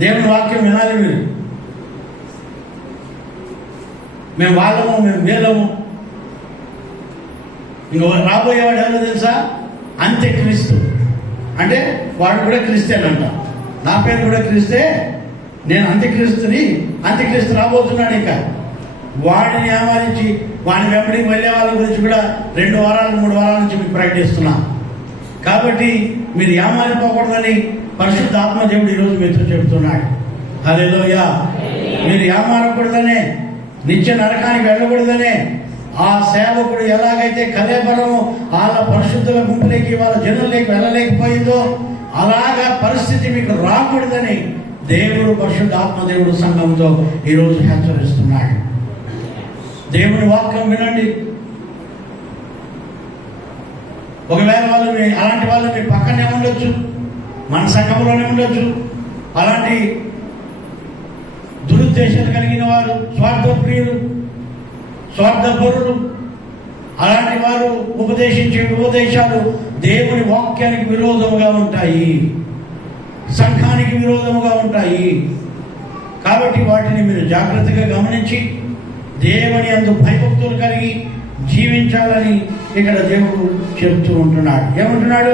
దేవుని వాక్యం వినాలి మీరు. మేము వాళ్ళము, మేము వీళ్ళము. ఇంకో రాబోయేవాడు ఎవరో తెలుసా? అంత్యక్రీస్తు. అంటే వాడు కూడా క్రిస్టియన్. నా పేరు కూడా క్రీస్తే, నేను అంత్యక్రీస్తుని. అంత్యక్రీస్తు రాబోతున్నాడు. ఇంకా వాడిని ఆహ్వానించి వాడిని వెంబడికి వెళ్ళే వాళ్ళ గురించి కూడా 2 వారాలు 3 వారాల నుంచి మీకు ప్రకటిస్తున్నా. కాబట్టి మీరు ఏమారిపోకూడదని పరిశుద్ధ ఆత్మదేవుడు ఈరోజు మీతో చెబుతున్నాడు. హల్లెలూయా. మీరు ఏమారకూడదనే, నిత్య నరకానికి వెళ్ళకూడదనే, ఆ సేవకుడు ఎలాగైతే కలేబరము వాళ్ళ పరిశుద్ధుల గుంపులోకి వాళ్ళ జనుల్లోకి వెళ్ళలేకపోయిందో అలాగా పరిస్థితి మీకు రాకూడదని దేవుడు పరిశుద్ధ ఆత్మదేవుడు సంఘంతో ఈరోజు హెచ్చరిస్తున్నాడు. దేవుని వాక్యం వినండి. ఒకవేళ అలాంటి వాళ్ళు మీ పక్కనే ఉండొచ్చు, మన సంఘంలోనే ఉండొచ్చు. అలాంటి దురుద్దేశాలు కలిగిన వారు, స్వార్థప్రియులు, స్వార్థపరులు, అలాంటి వారు ఉపదేశించే ఉపదేశాలు దేవుని వాక్యానికి విరోధముగా ఉంటాయి, సంఘానికి విరోధముగా ఉంటాయి. కాబట్టి వాటిని మీరు జాగ్రత్తగా గమనించి దేవుని యందు భయభక్తులు కలిగి జీవించాలని ఇక్కడ దేవుడు చెబుతూ ఉంటున్నాడు. ఏమంటున్నాడు?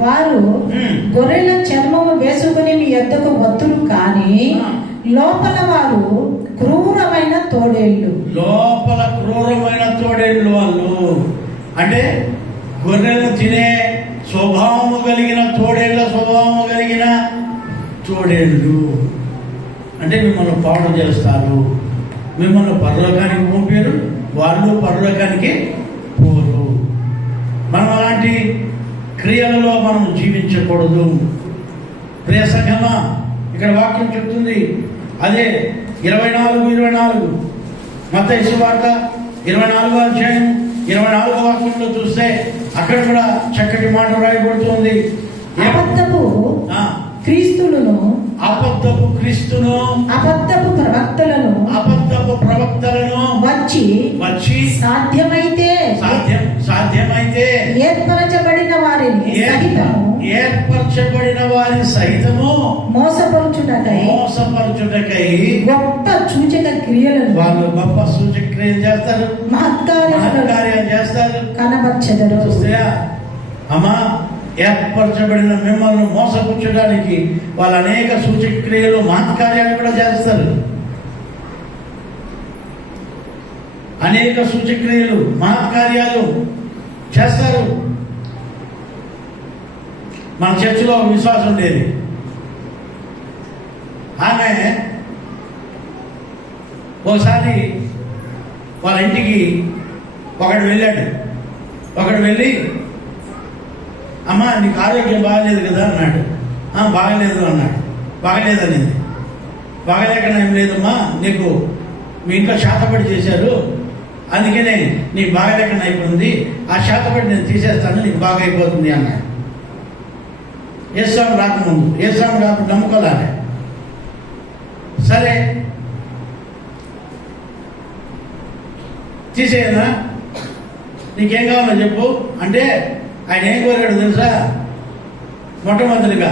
వారు గొర్రెల చర్మము వేసుకుని మీ యొద్దకు వత్తులు, కానీ లోపల వారు క్రూరమైన తోడేళ్ళు. లోపల క్రూరమైన తోడేళ్ళు. వాళ్ళు అంటే గొర్రెలను తినే స్వభావము కలిగిన తోడేళ్ళ స్వభావము కలిగిన తోడేళ్ళు. అంటే మిమ్మల్ని పాడు చేస్తారు, మిమ్మల్ని పరలోకానికి పంపారు, వాళ్ళు పరలోకానికి పోరు. మనం అలాంటి క్రియలలో మనం జీవించకూడదు. ప్రియ సంఘమా, ఇక్కడ వాక్యం చెప్తుంది అదే 24 మత్తయి సువార్త 24వ అధ్యాయం 24వ వాక్యంలో చూస్తే అక్కడ కూడా చక్కటి మాట రాయబడుతుంది. అబద్ధపు క్రీస్తులను, అబద్ధపు క్రీస్తును, అబద్ధపు ప్రవక్తలను వచ్చి సాధ్యమైతే ఏర్పరచబడిన వారిని సహితము మోసపరచుటకై గొప్ప సూచక క్రియలను, వాళ్ళు గొప్ప సూచక క్రియలు చేస్తారు, మహత్కార్యాలు చేస్తారు, కనబర్చెదరు. చూస్తాయా అమ్మా, ఏర్పరచబడిన మిమ్మల్ని మోసపుచ్చడానికి వాళ్ళు అనేక సూచక క్రియలు, మహత్కార్యాలు కూడా చేస్తారు. అనేక సూచక్రియలు, మహత్కార్యాలు చేస్తారు. మన చర్చిలో విశ్వాసం ఉండేది. ఆమె ఒకసారి వాళ్ళ ఇంటికి ఒకడు వెళ్ళి అమ్మా నీకు ఆరోగ్యం బాగలేదు కదా అన్నాడు. బాగలేదు అన్నాడు. బాగలేదనింది. బాగలేకనా ఏం లేదమ్మా, నీకు మీ ఇంట్లో శాతపడి చేశారు, అందుకనే నీకు బాగలేకనా అయిపోయింది, ఆ శాతపడి నేను తీసేస్తాను, నీకు బాగా అయిపోతుంది అన్నాడు. యేసుస్వామి రాకముందు, యేసుస్వామి రాకుండా నమ్ముకోవాలి. సరే తీసేయనా, నీకేం కావాలో చెప్పు అంటే ఆయన ఏం కోరాడు తెలుసా? మొట్టమొదటిగా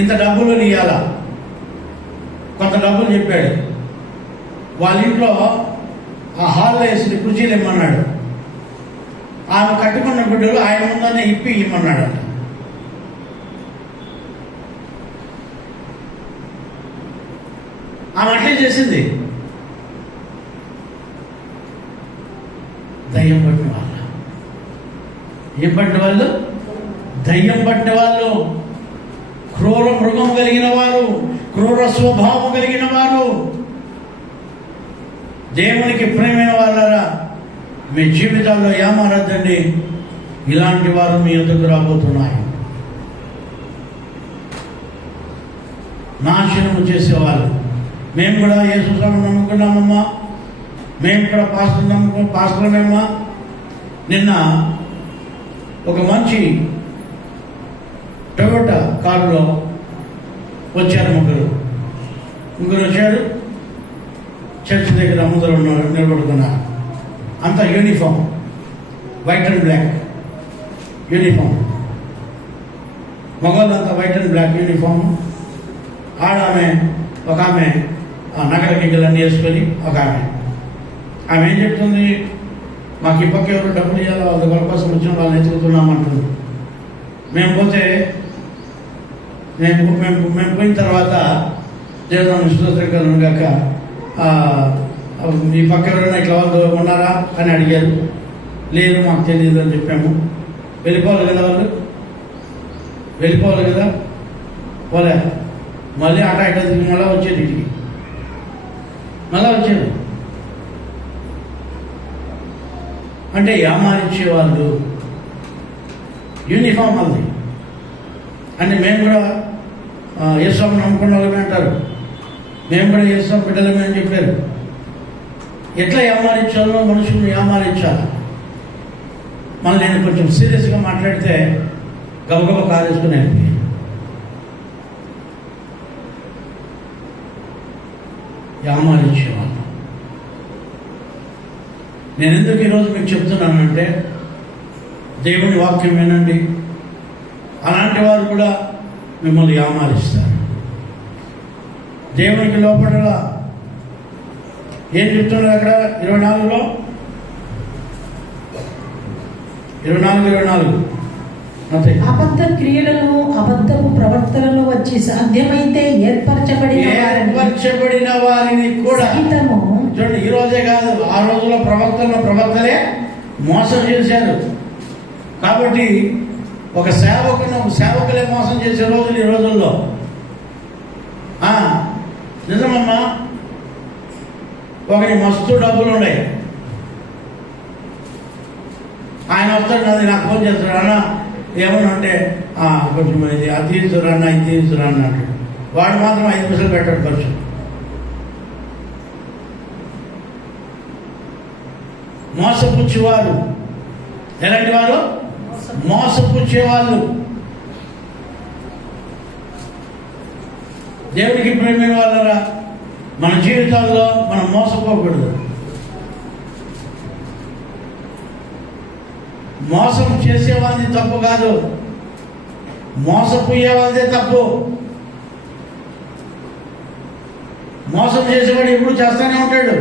ఇంత డబ్బులు ఇవ్వాలా, కొంత డబ్బులు చెప్పాడు. వాళ్ళ ఇంట్లో ఆ హాల్లో వేసిన కుర్చీలు ఇమ్మన్నాడు. ఆమె కట్టుకున్న గుడ్డలు ఆయన ముందనే ఇమ్మన్నాడు. ఆమె అట్లే చేసింది. దయ్యం పట్టిన వాళ్ళు, ఏం పట్టిన వాళ్ళు? దయ్యం పట్టిన వాళ్ళు, క్రూర మృగం కలిగిన వారు, క్రూర స్వభావం కలిగిన వారు. దేవునికి ప్రేమైన వాళ్ళరా, మీ జీవితాల్లో ఏమారద్దండి. ఇలాంటి వారు మీ ఎదుగు రాబోతున్నారు. నాశనము చేసేవాళ్ళు. మేము కూడా యేసుస్వామి నమ్ముకున్నామమ్మా, మేము కూడా పాస్టర్మేమ్మా. నిన్న ఒక మంచి టొయోటా కారులో వచ్చారు ముగ్గురు వచ్చారు. చర్చ్ దగ్గర ముందర నిలబడుకున్నారు. అంతా uniform, white and black uniform. మగవాళ్ళంతా వైట్ అండ్ బ్లాక్ యూనిఫామ్. ఒక ఆమె నగర గిగ్గలన్నీ వేసుకొని ఒక ఆమె ఏం చెప్తుంది? మాకు ఈ పక్క ఎవరు డబ్బులు ఇవ్వాలి, వాళ్ళ కోసం వచ్చిన వాళ్ళని ఎత్తుకుతున్నామంటుంది. మేము పోయిన తర్వాత దేవుని స్తోత్రం గాక మీ పక్క ఎవరైనా ఇట్లా వాళ్ళు ఉన్నారా అని అడిగారు. లేదు మాకు తెలియదు అని చెప్పాము. వెళ్ళిపోవాలి కదా, వాళ్ళు వెళ్ళిపోవాలి కదా, పోలే. మళ్ళీ అటా ఇటా తిరిగి మళ్ళీ వచ్చేది, ఇంటికి మళ్ళా వచ్చేది. అంటే యామారించే వాళ్ళు, యూనిఫామ్ అది. అంటే మేము కూడా యేసుని నమ్ముకున్న వాళ్ళమే అంటారు, మేము కూడా యేసు బిడ్డలమే అని చెప్పారు. ఎట్లా యామారించాలో మనుషులను యామారించాలి. మళ్ళీ నేను కొంచెం సీరియస్గా మాట్లాడితే గబగబ కాదేసుకునేది. యామారించేవాళ్ళు. నేను ఎందుకు ఈరోజు మీకు చెప్తున్నానంటే, దేవుని వాక్యం వినండి. అలాంటి వారు కూడా మిమ్మల్ని యామారిస్తారు. దేవునికి లోపడలా ఏం చెప్తున్నారు అక్కడ 24లో 24 అబద్ధ క్రియలను అబద్ధపు ప్రవర్తనలు వచ్చి సాధ్యమైతే ఏర్పరచబడిన వారిని కూడా చూడండి. ఈ రోజే కాదు, ఆ రోజుల్లో ప్రవక్తలే మోసం చేశారు. కాబట్టి ఒక సేవకులే మోసం చేసే రోజులు ఈ రోజుల్లో. నిజమమ్మా, ఒకటి మస్తు డబ్బులు ఉన్నాయి, ఆయన వస్తాడు, అది నాకు ఫోన్ చేస్తాడు, అన్న ఏమన్నా అంటే కొంచెం ఇది అది తీసుకురన్నా ఇది తీసుకురా అన్నాడు. వాడు మాత్రం 5 పైసలు పెట్టాడు ఖర్చు. మోసపుచ్చేవాళ్ళు. ఎలాంటి వారు? మోసపుచ్చేవాళ్ళు. దేవునికి ప్రేమైన వాళ్ళరా, మన జీవితాల్లో మనం మోసపోకూడదు. మోసం చేసేవాళ్ళది తప్పు కాదు, మోసపోయే వాళ్ళదే తప్పు. మోసం చేసేవాడు ఎప్పుడు చేస్తూనే ఉంటాడు,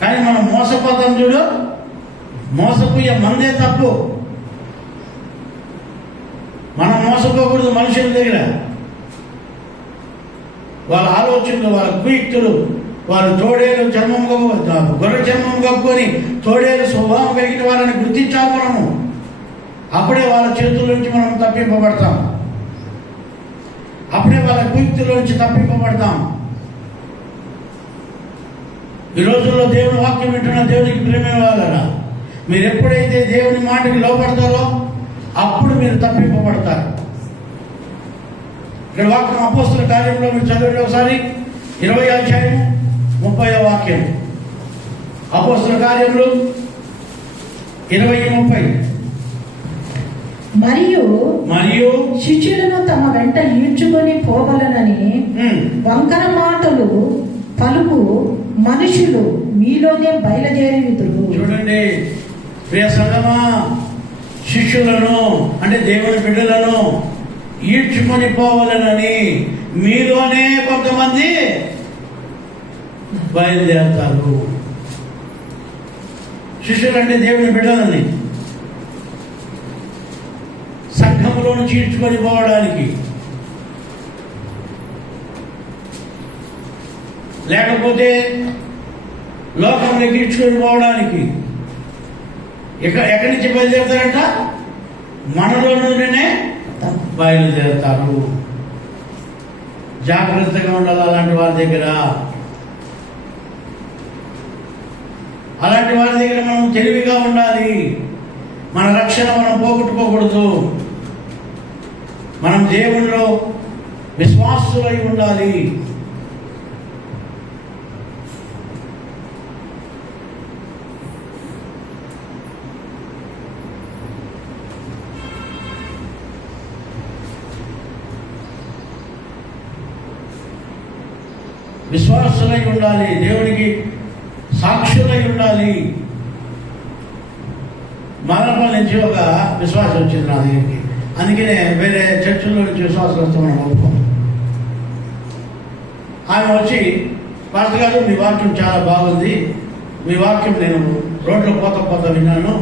కానీ మనం మోసపోతాం చూడు, మోసపోయే మనదే తప్పు. మనం మోసపోకూడదు మనుషుల దగ్గర. వాళ్ళ ఆలోచనలు, వాళ్ళ కుయుక్తులు, వాళ్ళు తోడేలు చర్మం గొర్రె చర్మం కప్పుకొని తోడేలు స్వభావం కలిగిన వాళ్ళని గుర్తించాలి మనము. అప్పుడే వాళ్ళ చేతుల నుంచి మనం తప్పింపబడతాం, అప్పుడే వాళ్ళ కుయుక్తుల నుంచి తప్పింపబడతాం. ఈ రోజుల్లో దేవుని వాక్యం వింటున్న దేవునికి ప్రేమైన వాళ్ళరా, మీరు ఎప్పుడైతే దేవుని మాటకి లోపడతారో అప్పుడు మీరు తప్పింపబడతారు. ఇక్కడ వాక్యం అపోస్తుల కార్యంలో మీరు చదవండి ఒకసారి, 20వ అధ్యాయం 30వ వాక్యం. అపోస్తుల కార్యములు 20:30. మరియు శిష్యులను తమ వెంట ఈడ్చుకొని పోవలనని వంకర మాటలు పలుకు మనుషులు మీలోనే బయలుదేరిదురు. చూడండి ప్రియ సంగమా, శిష్యులను అంటే దేవుని బిడ్డలను ఈడ్చుకొని పోవాలనని మీలోనే కొంతమంది బయలుదేరతారు. శిష్యులు అంటే దేవుని బిడ్డలని సంఘములో నుంచి ఈడ్చుకొని పోవడానికి, లేకపోతే లోకంలోకి ఈడ్చుకొని పోవడానికి. ఎక్కడి నుంచి బయలుదేరతారంట? మనలో నుండినే బయలుదేరతారు. జాగ్రత్తగా ఉండాలి అలాంటి వారి దగ్గర. అలాంటి వారి దగ్గర మనం తెలివిగా ఉండాలి. మన రక్షణ మనం పోగొట్టుకోకూడదు. మనం దేవునిలో విశ్వాసులై ఉండాలి. విశ్వాసులై ఉండాలి, దేవునికి సాక్షులై ఉండాలి. మరణపల్లి నుంచి ఒక విశ్వాసం వచ్చింది నా దగ్గరికి. అందుకనే వేరే చర్చిల్లో నుంచి విశ్వాసం వస్తే మనం ఒప్పుకోం. ఆమె వచ్చి, పాస్టర్ గారు మీ వాక్యం చాలా బాగుంది, మీ వాక్యం నేను రోడ్లో పోత విన్నాను,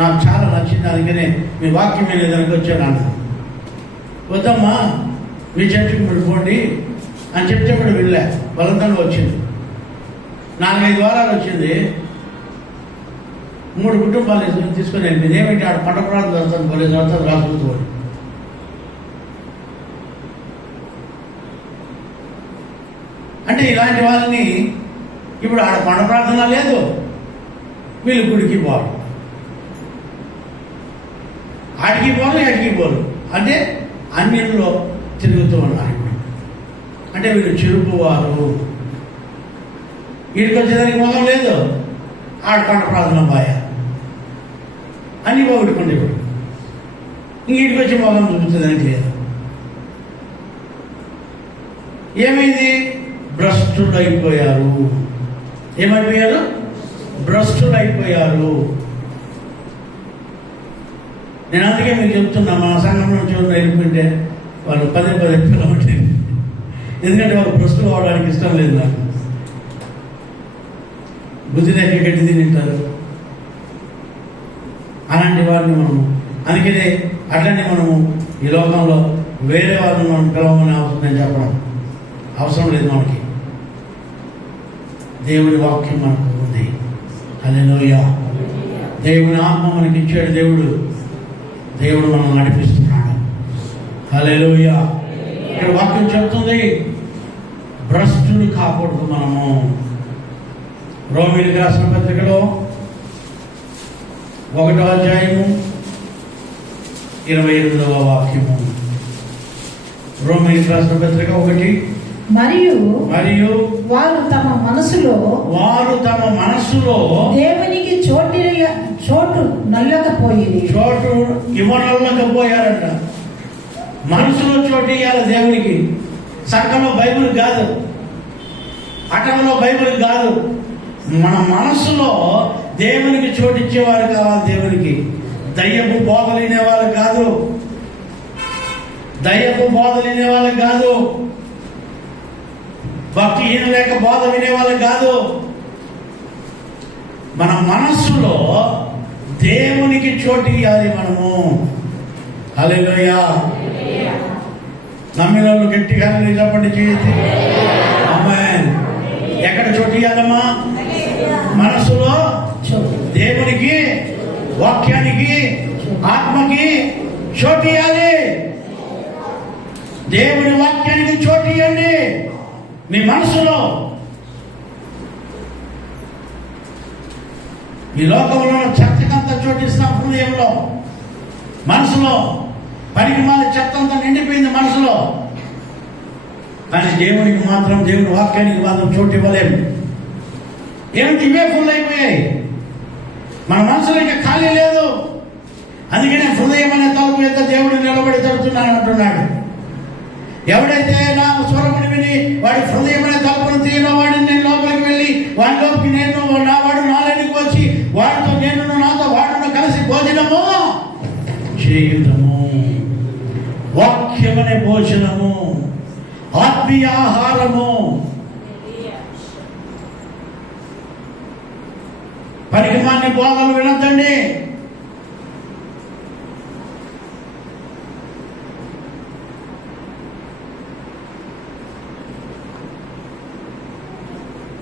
నాకు చాలా నచ్చింది, అందుకనే మీ వాక్యం వినేదానికి వచ్చాను అన్న. వద్దమ్మా మీ చర్చికి మీరు పోండి అని చెప్తే కూడా వెళ్ళా. బలవంతంగా వచ్చింది. 4-5 వారాలు వచ్చింది. 3 కుటుంబాలు తీసుకొని వెళ్ళిపోయింది. ఏమిటి ఆడ పంట ప్రాంతం చేస్తాను పోలేదు చదువుతాను రాసుకుంటూ. అంటే ఇలాంటి వాళ్ళని ఇప్పుడు ఆడ పంట ప్రార్థన లేదు, వీళ్ళు గుడికి పోరు, ఆడికి పోరు ఎడికి పోరు, అంటే అన్నిల్లో తిరుగుతూ ఉన్నారు. ఇప్పుడు అంటే వీళ్ళు చెరుపు వారు, వీడికి వచ్చేదానికి మొగం లేదు, ఆడ పంట ప్రార్థన బాయ అన్నీ పోగొట్టుకోండి. ఇప్పుడు ఇంటికి వచ్చి మొగం చూపించేదానికి లేదు. ఏమైంది? భ్రష్టులైపోయారు. ఏమైపోయారు? భ్రష్టులైపోయారు. నేను అందుకే మీకు చెప్తున్నా, మా సంఘం నుంచి వెళ్ళిపోయింటే వాళ్ళు పదే పిల్లమంటే, ఎందుకంటే వాళ్ళు భ్రష్టులు అవడానికి ఇష్టం లేదు నాకు. బుద్ధి దగ్గర గట్టి తింటారు అలాంటి వారిని మనము. అందుకనే అట్లనే మనము ఈ లోకంలో వేరే వాళ్ళని మనం పిలవమని నేను చెప్పడం అవసరం లేదు. మనకి దేవుని వాక్యం మనకు ఉంది. హల్లెలూయా. దేవుని ఆత్మ మనకి ఇచ్చాడు. దేవుడు మనం నడిపిస్తున్నాడు. హల్లెలూయా. ఇక్కడ వాక్యం చెప్తుంది, భ్రష్టులు కాకూడదు మనము. రోమీయులకు రాసిన పత్రికలో 1వ అధ్యాయము 28వ వాక్యము. రోమీయులకు రాసిన పత్రిక 1. మరియు వారు తమ మనసులో దేవునికి చోటు ఇవ్వనల్లకపోయారంట. మనసులో చోటు ఇవ్వాలి దేవునికి. సంఘంలో బైబిల్ కాదు, అటంలో బైబిల్ కాదు, మన మనసులో దేవునికి చోటు ఇచ్చేవారు కావాలి. దేవునికి దయ్యపు బోధలు వినేవాళ్ళు కాదు, భక్తిహీన లేక బోధ వినేవాళ్ళు కాదు. మన మనస్సులో దేవునికి చోటు ఇవ్వాలి మనము. హల్లెలూయా. నమ్మిన వాళ్ళు గట్టిగా నిలబడి చేయండి. ఆమేన్. ఎక్కడ చోటు ఇవ్వాలమ్మా? మనసులో దేవునికి, వాక్యానికి, ఆత్మకి చోటు ఇవ్వాలి. దేవుని వాక్యానికి చోటు ఇవ్వండి మీ మనసులో. ఈ లోకంలో చెత్తకంతా చోటిస్తాం హృదయంలో, మనసులో పనికి మాలి చెత్త అంతా నిండిపోయింది మనసులో. కానీ దేవునికి మాత్రం, దేవుని వాక్యానికి మాత్రం చోటు ఇవ్వలేము. ఏమిటి? ఇవే ఫుల్ అయిపోయాయి. మన మనసులో ఇంకా ఖాళీ లేదు. అందుకనే హృదయం అనే తలుపు ఎద్ద దేవుడు నిలబడి తడుతున్నాను అంటున్నాడు. ఎవడైతే నా స్వరముని విని వాడి హృదయం అనే తలుపును తీయనో వాడిని నేను లోపలికి వెళ్ళి వాడిలోకి నేను నా వాడు నాలోనికి వచ్చి వాడితో నేను నాతో వాడును కలిసి భోజనము చేయుదము. వాక్యమనే భోజనము, ఆత్మీయ ఆహారము. పరిగమాన్ని బోధలు వినొద్దండి.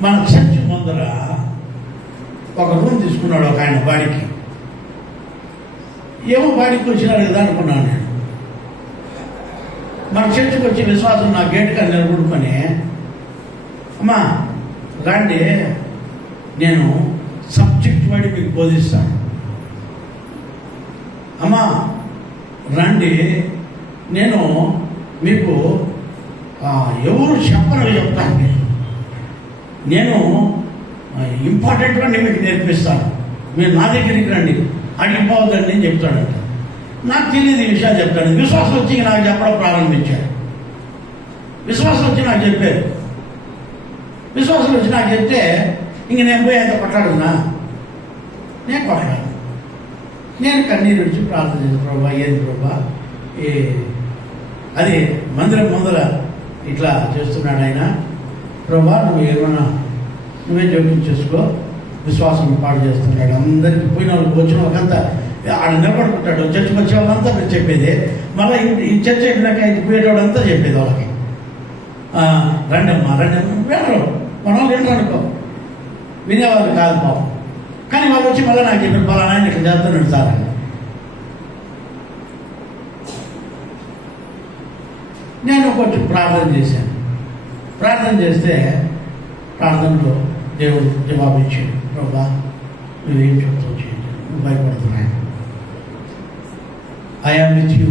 మన చర్చ్ ముందర ఒక రూమ్ తీసుకున్నాడు ఒక ఆయన బాడీకి. ఏమో బాడీకి వచ్చినాడు కదా అనుకున్నాను నేను. మన చర్చికి వచ్చి విశ్వాసం నా గేట్ కానీ నిలబడుకొని, అమ్మా రండి, నేను సబ్జెక్ట్ వాడి మీకు బోధిస్తాను. అమ్మా రండి, నేను మీకు ఎవరు చెప్పనవి చెప్తాను. నేను ఇంపార్టెంట్గా మీకు నేర్పిస్తాను. మీరు నా దగ్గరికి రండి, అడిగిపోవద్దని నేను చెప్తాడంట. నాకు తెలియదు ఈ విషయాలు చెప్తాను. విశ్వాసం వచ్చి నాకు చెప్పడం ప్రారంభించాడు. విశ్వాసం వచ్చి నాకు చెప్పారు. విశ్వాసం వచ్చి నాకు చెప్తే ఇంక నేను పోయి అంత కొట్లాడున్నా, నేను కొట్లాడు. నేను కన్నీరు విడిచి ప్రార్థన చేసి, ప్రభా ఏది ప్రభా అది మందిరం ముందర ఇట్లా చేస్తున్నాడు ఆయన, ప్రభా నువ్వు ఏమన్నా నువ్వే జోక్యం చేసుకో, విశ్వాసం పాడు చేస్తున్నాడు. అందరికి పోయిన వాళ్ళకి వచ్చిన వాళ్ళకంతా ఆడ నిలబడుకుంటాడు. చర్చకు వచ్చే వాళ్ళంతా మీరు చెప్పేది, మళ్ళీ ఈ చర్చ అయినాక ఇది పోయేటోడంతా చెప్పేది వాళ్ళకి, రండి అమ్మా రండి. వినరు, మన వాళ్ళు వినరు అనుకో, వినేవాళ్ళు కాదు పాపం. కానీ వాళ్ళు వచ్చి మళ్ళీ నాకు చెప్పారు, పలానా ఆయన ఇక్కడ చేస్తున్నాడు సార్ అని. నేను కొంచెం ప్రార్థన చేశాను. ప్రార్థన చేస్తే ప్రార్థనలో దేవుడు జవాబు ఇచ్చాడు, ప్రభా నువ్వేం చెప్తావు చేయండి, నువ్వు భయపడుతున్నాను, ఐ యామ్ విత్ యూ,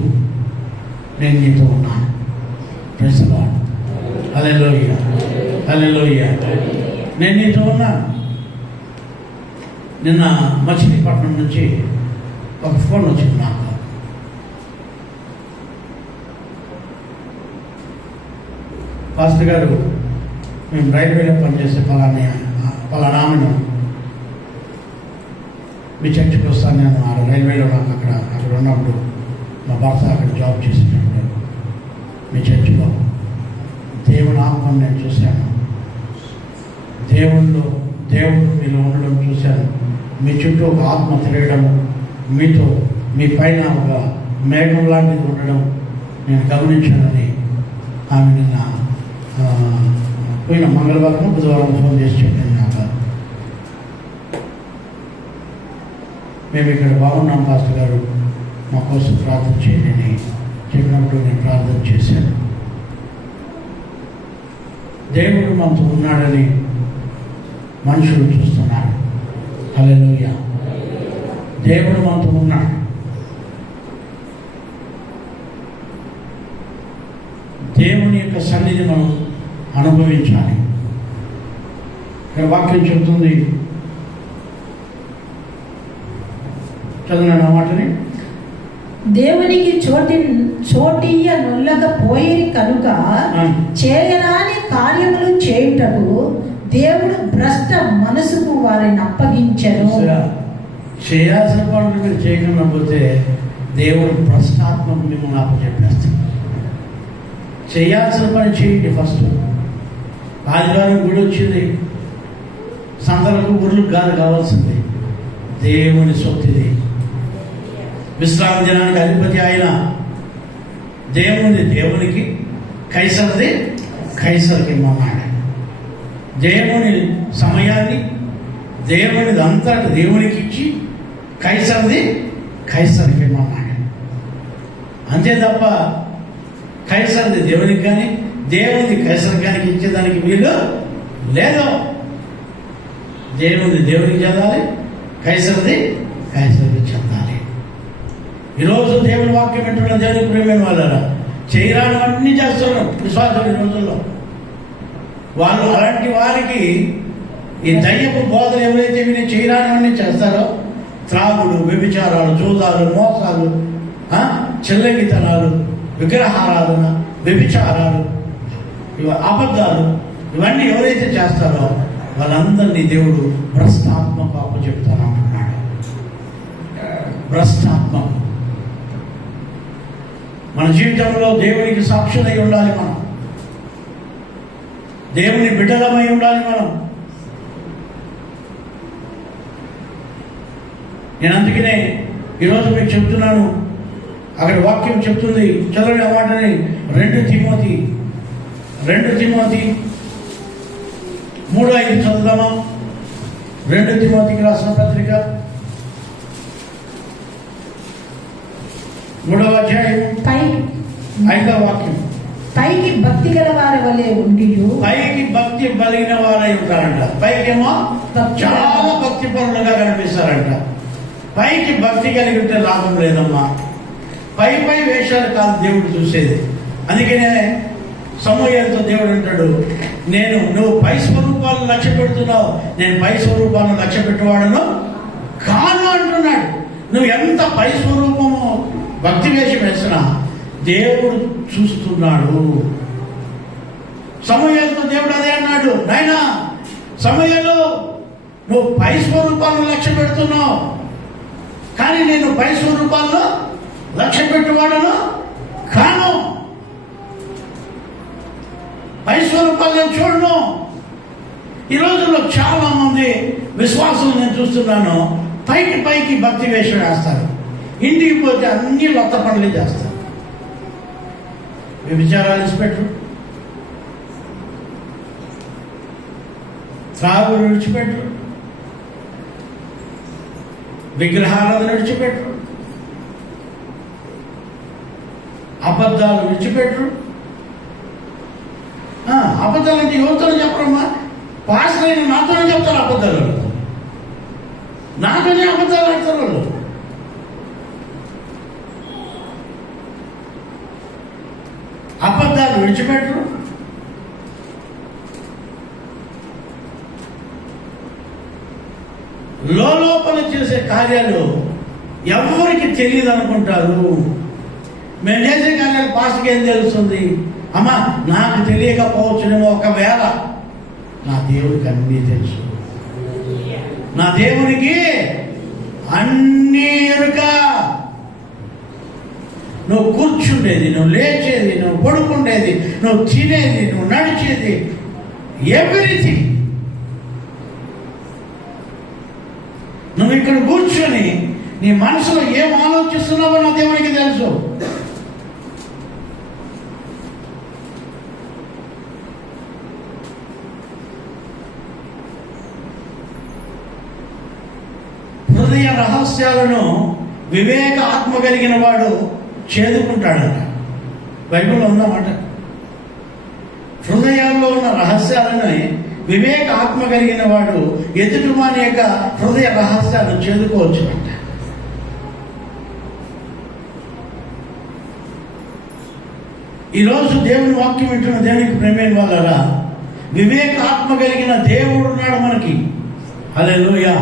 నేను నీతో ఉన్నాను. Praise the lord. Hallelujah, hallelujah. నేను నీతో ఉన్నాను. నిన్న మచిలీపట్నం నుంచి ఒక ఫోన్ వచ్చింది నాకు. పాస్టర్ గారు, మేము రైల్వేలో పనిచేసే పలానామను మీ చర్చికి వస్తాను. నేను ఆ రైల్వేలో నాకు అక్కడ ఉన్నప్పుడు మా భర్త అక్కడ జాబ్ చేసేటప్పుడు మీ చర్చిలో దేవుని ఆత్మను నేను చూశాను. దేవుడు మీలో ఉండడం చూశాను. మీ చుట్టూ ఒక ఆత్మ తిరగడం, మీతో మీ పైన ఒక మేఘం లాంటిది ఉండడం నేను గమనించానని ఆమె నిన్న పోయిన మంగళవారం బుధవారం ఫోన్ చేసి చెప్పింది నాకు. మేము ఇక్కడ బాగున్నాం పాస్టర్ గారు, మా కోసం ప్రార్థన చేయండి అని చెప్పినప్పుడు నేను ప్రార్థన చేశాను. దేవుడు మనతో ఉన్నాడని మనుషులు చూస్తున్నారు. హల్లెలూయా. దేవుడు మనతో ఉన్నాడు. దేవుని యొక్క సన్నిధి మనం అనుభవించాలి. ఇక్కడ వాక్యం చెబుతుంది, చదువు మాటని, దేవునికి చోటియ్య నొల్లకపోయిరి కనుక చేయరాని కార్యములు చేయుటకు దేవుడు భ్రష్ట మనసుకు వారిని అప్పగించను. చేయాల్సిన పనులు మీరు చేయకుండా పోతే దేవుడు భ్రష్టాత్మకు మిమ్మల్ని అప్పచెప్పేస్తాడు. చేయాల్సిన పని చేయండి. ఫస్ట్ ఆదివారం గుడి వచ్చింది, సంతలకు గురులకు కాదు కావాల్సింది, దేవుని సొత్తిది. విశ్రాంతి దినానికి అధిపతి ఆయన. దేవునికి, కైసర్ది కైసర్కి ఇమ్మన్నాడు. దేవుని సమయాన్ని దేవునిది అంతటి దేవునికి ఇచ్చి కైసర్ది కైసర్కి ఇమ్మన్నాడు. అంతే తప్ప కైసర్ది దేవునికి కానీ దేవుని కైసర్గానికి ఇచ్చేదానికి వీలు లేదు. దేవుని దేవునికి చెందాలి, కైసర్ది కైసర్కి చెందాలి. ఈరోజు దేవుని వాక్యం పెట్టుకున్న దేవునికి ప్రేమైన వాళ్ళరా, చేయరానివన్నీ చేస్తున్నారు విశ్వాసులు ఈ రోజుల్లో. వాళ్ళు అలాంటి వారికి ఈ దయ్యపు బోధలు ఎవరైతే విని చేయరానివన్నీ చేస్తారో, త్రాగుడు, వ్యభిచారాలు, జూదాలు, మోసాలు, చెల్లగితనాలు, విగ్రహారాధన, వ్యభిచారాలు, అబద్ధాలు, ఇవన్నీ ఎవరైతే చేస్తారో వాళ్ళందరినీ దేవుడు భ్రష్టాత్మకు అప్పచెప్తాను అంటున్నాడు. భ్రష్టాత్మ. మన జీవితంలో దేవునికి సాక్షులై ఉండాలి. మనం దేవుని బిడ్డలమై ఉండాలి. మనం నేను అందుకనే ఈరోజు మీకు చెప్తున్నాను, అక్కడ వాక్యం చెప్తుంది, చదవండి ఆ మాటని. 2 తిమోతి 3:5 చదువుదామా? 2 తిమోతికి రాసిన పత్రిక 3వ అధ్యాయం 5వ వాక్యం. పైకి భక్తి గల వారి వలె ఉండి, పైకి భక్తి కలిగిన వారై ఉంటారంట. పైకేమో చాలా భక్తి పరులుగా కనిపిస్తారంట. పైకి భక్తి కలిగి ఉంటే లాభం లేదమ్మా. పై వేషాలు కాదు దేవుడు చూసేది. అందుకనే సమూయేలుతో దేవుడు అంటాడు, నువ్వు పై స్వరూపాలను లక్ష్య పెడుతున్నావు, నేను పై స్వరూపాలను లక్ష్య పెట్టేవాడను కాను అంటున్నాడు. నువ్వు ఎంత పై స్వరూపము భక్తి వేషం వేసినా దేవుడు చూస్తున్నాడు. సమూయేలుతో దేవుడు అదే అన్నాడు, నాయనా సమూయేలు, నువ్వు పై స్వరూపాలను లక్ష్య పెడుతున్నావు, కానీ నేను పై స్వరూపాలను లక్ష్య పెట్టువాడను కాను. పై స్వరూపాలు నేను చూడను. ఈ రోజుల్లో చాలా మంది విశ్వాసులు నేను చూస్తున్నాను, పైకి భక్తి వేషం వేస్తారు, ఇంటికి పోతే అన్ని లొత్త పనులు చేస్తారు. వ్యభిచారాలు విడిచిపెట్టరు, త్రాగుడు విడిచిపెట్టరు, విగ్రహాలను విడిచిపెట్టరు, అబద్ధాలు విడిచిపెట్టరు. అబద్ధాలు అంటే ఎవరితోనే చెప్పరమ్మా, పాస్టర్ అయిన నాతోనే చెప్తారు అబద్ధాలు. నాతోనే అబద్ధాలు ఆడతారు వాళ్ళు. అబద్ధాలు విడిచిపెట్టరు. లోపల చేసే కార్యాలు ఎవరికి తెలియదు అనుకుంటారు. మేము చేసే కార్యాలు పాస్టర్కి ఏం తెలుస్తుంది? అమ్మా, నాకు తెలియకపోవచ్చునేమో, ఒకవేళ నా దేవుడికి అన్నీ తెలుసు. నా దేవునికి అన్నీ ఎరుక. నువ్వు కూర్చుండేది, నువ్వు లేచేది, నువ్వు పడుకుండేది, నువ్వు తినేది, నువ్వు నడిచేది, ఎవ్రీథింగ్. నువ్వు ఇక్కడ కూర్చొని నీ మనసులో ఏం ఆలోచిస్తున్నావో నా దేవునికి తెలుసు. హృదయ రహస్యాలను వివేక ఆత్మ కలిగిన వాడు చేదుకుంటాడట. బైబిల్లో ఉందన్నమాట. హృదయాల్లో ఉన్న రహస్యాలను వివేక ఆత్మ కలిగిన వాడు ఎదుటివాని యొక్క హృదయ రహస్యాలను చేదుకోవచ్చు అంట. ఈరోజు దేవుని వాక్యం వింటున్న దేవునికి ప్రేమైన వాళ్ళరా, వివేక ఆత్మ కలిగిన దేవుడు ఉన్నాడు మనకి. హల్లెలూయా.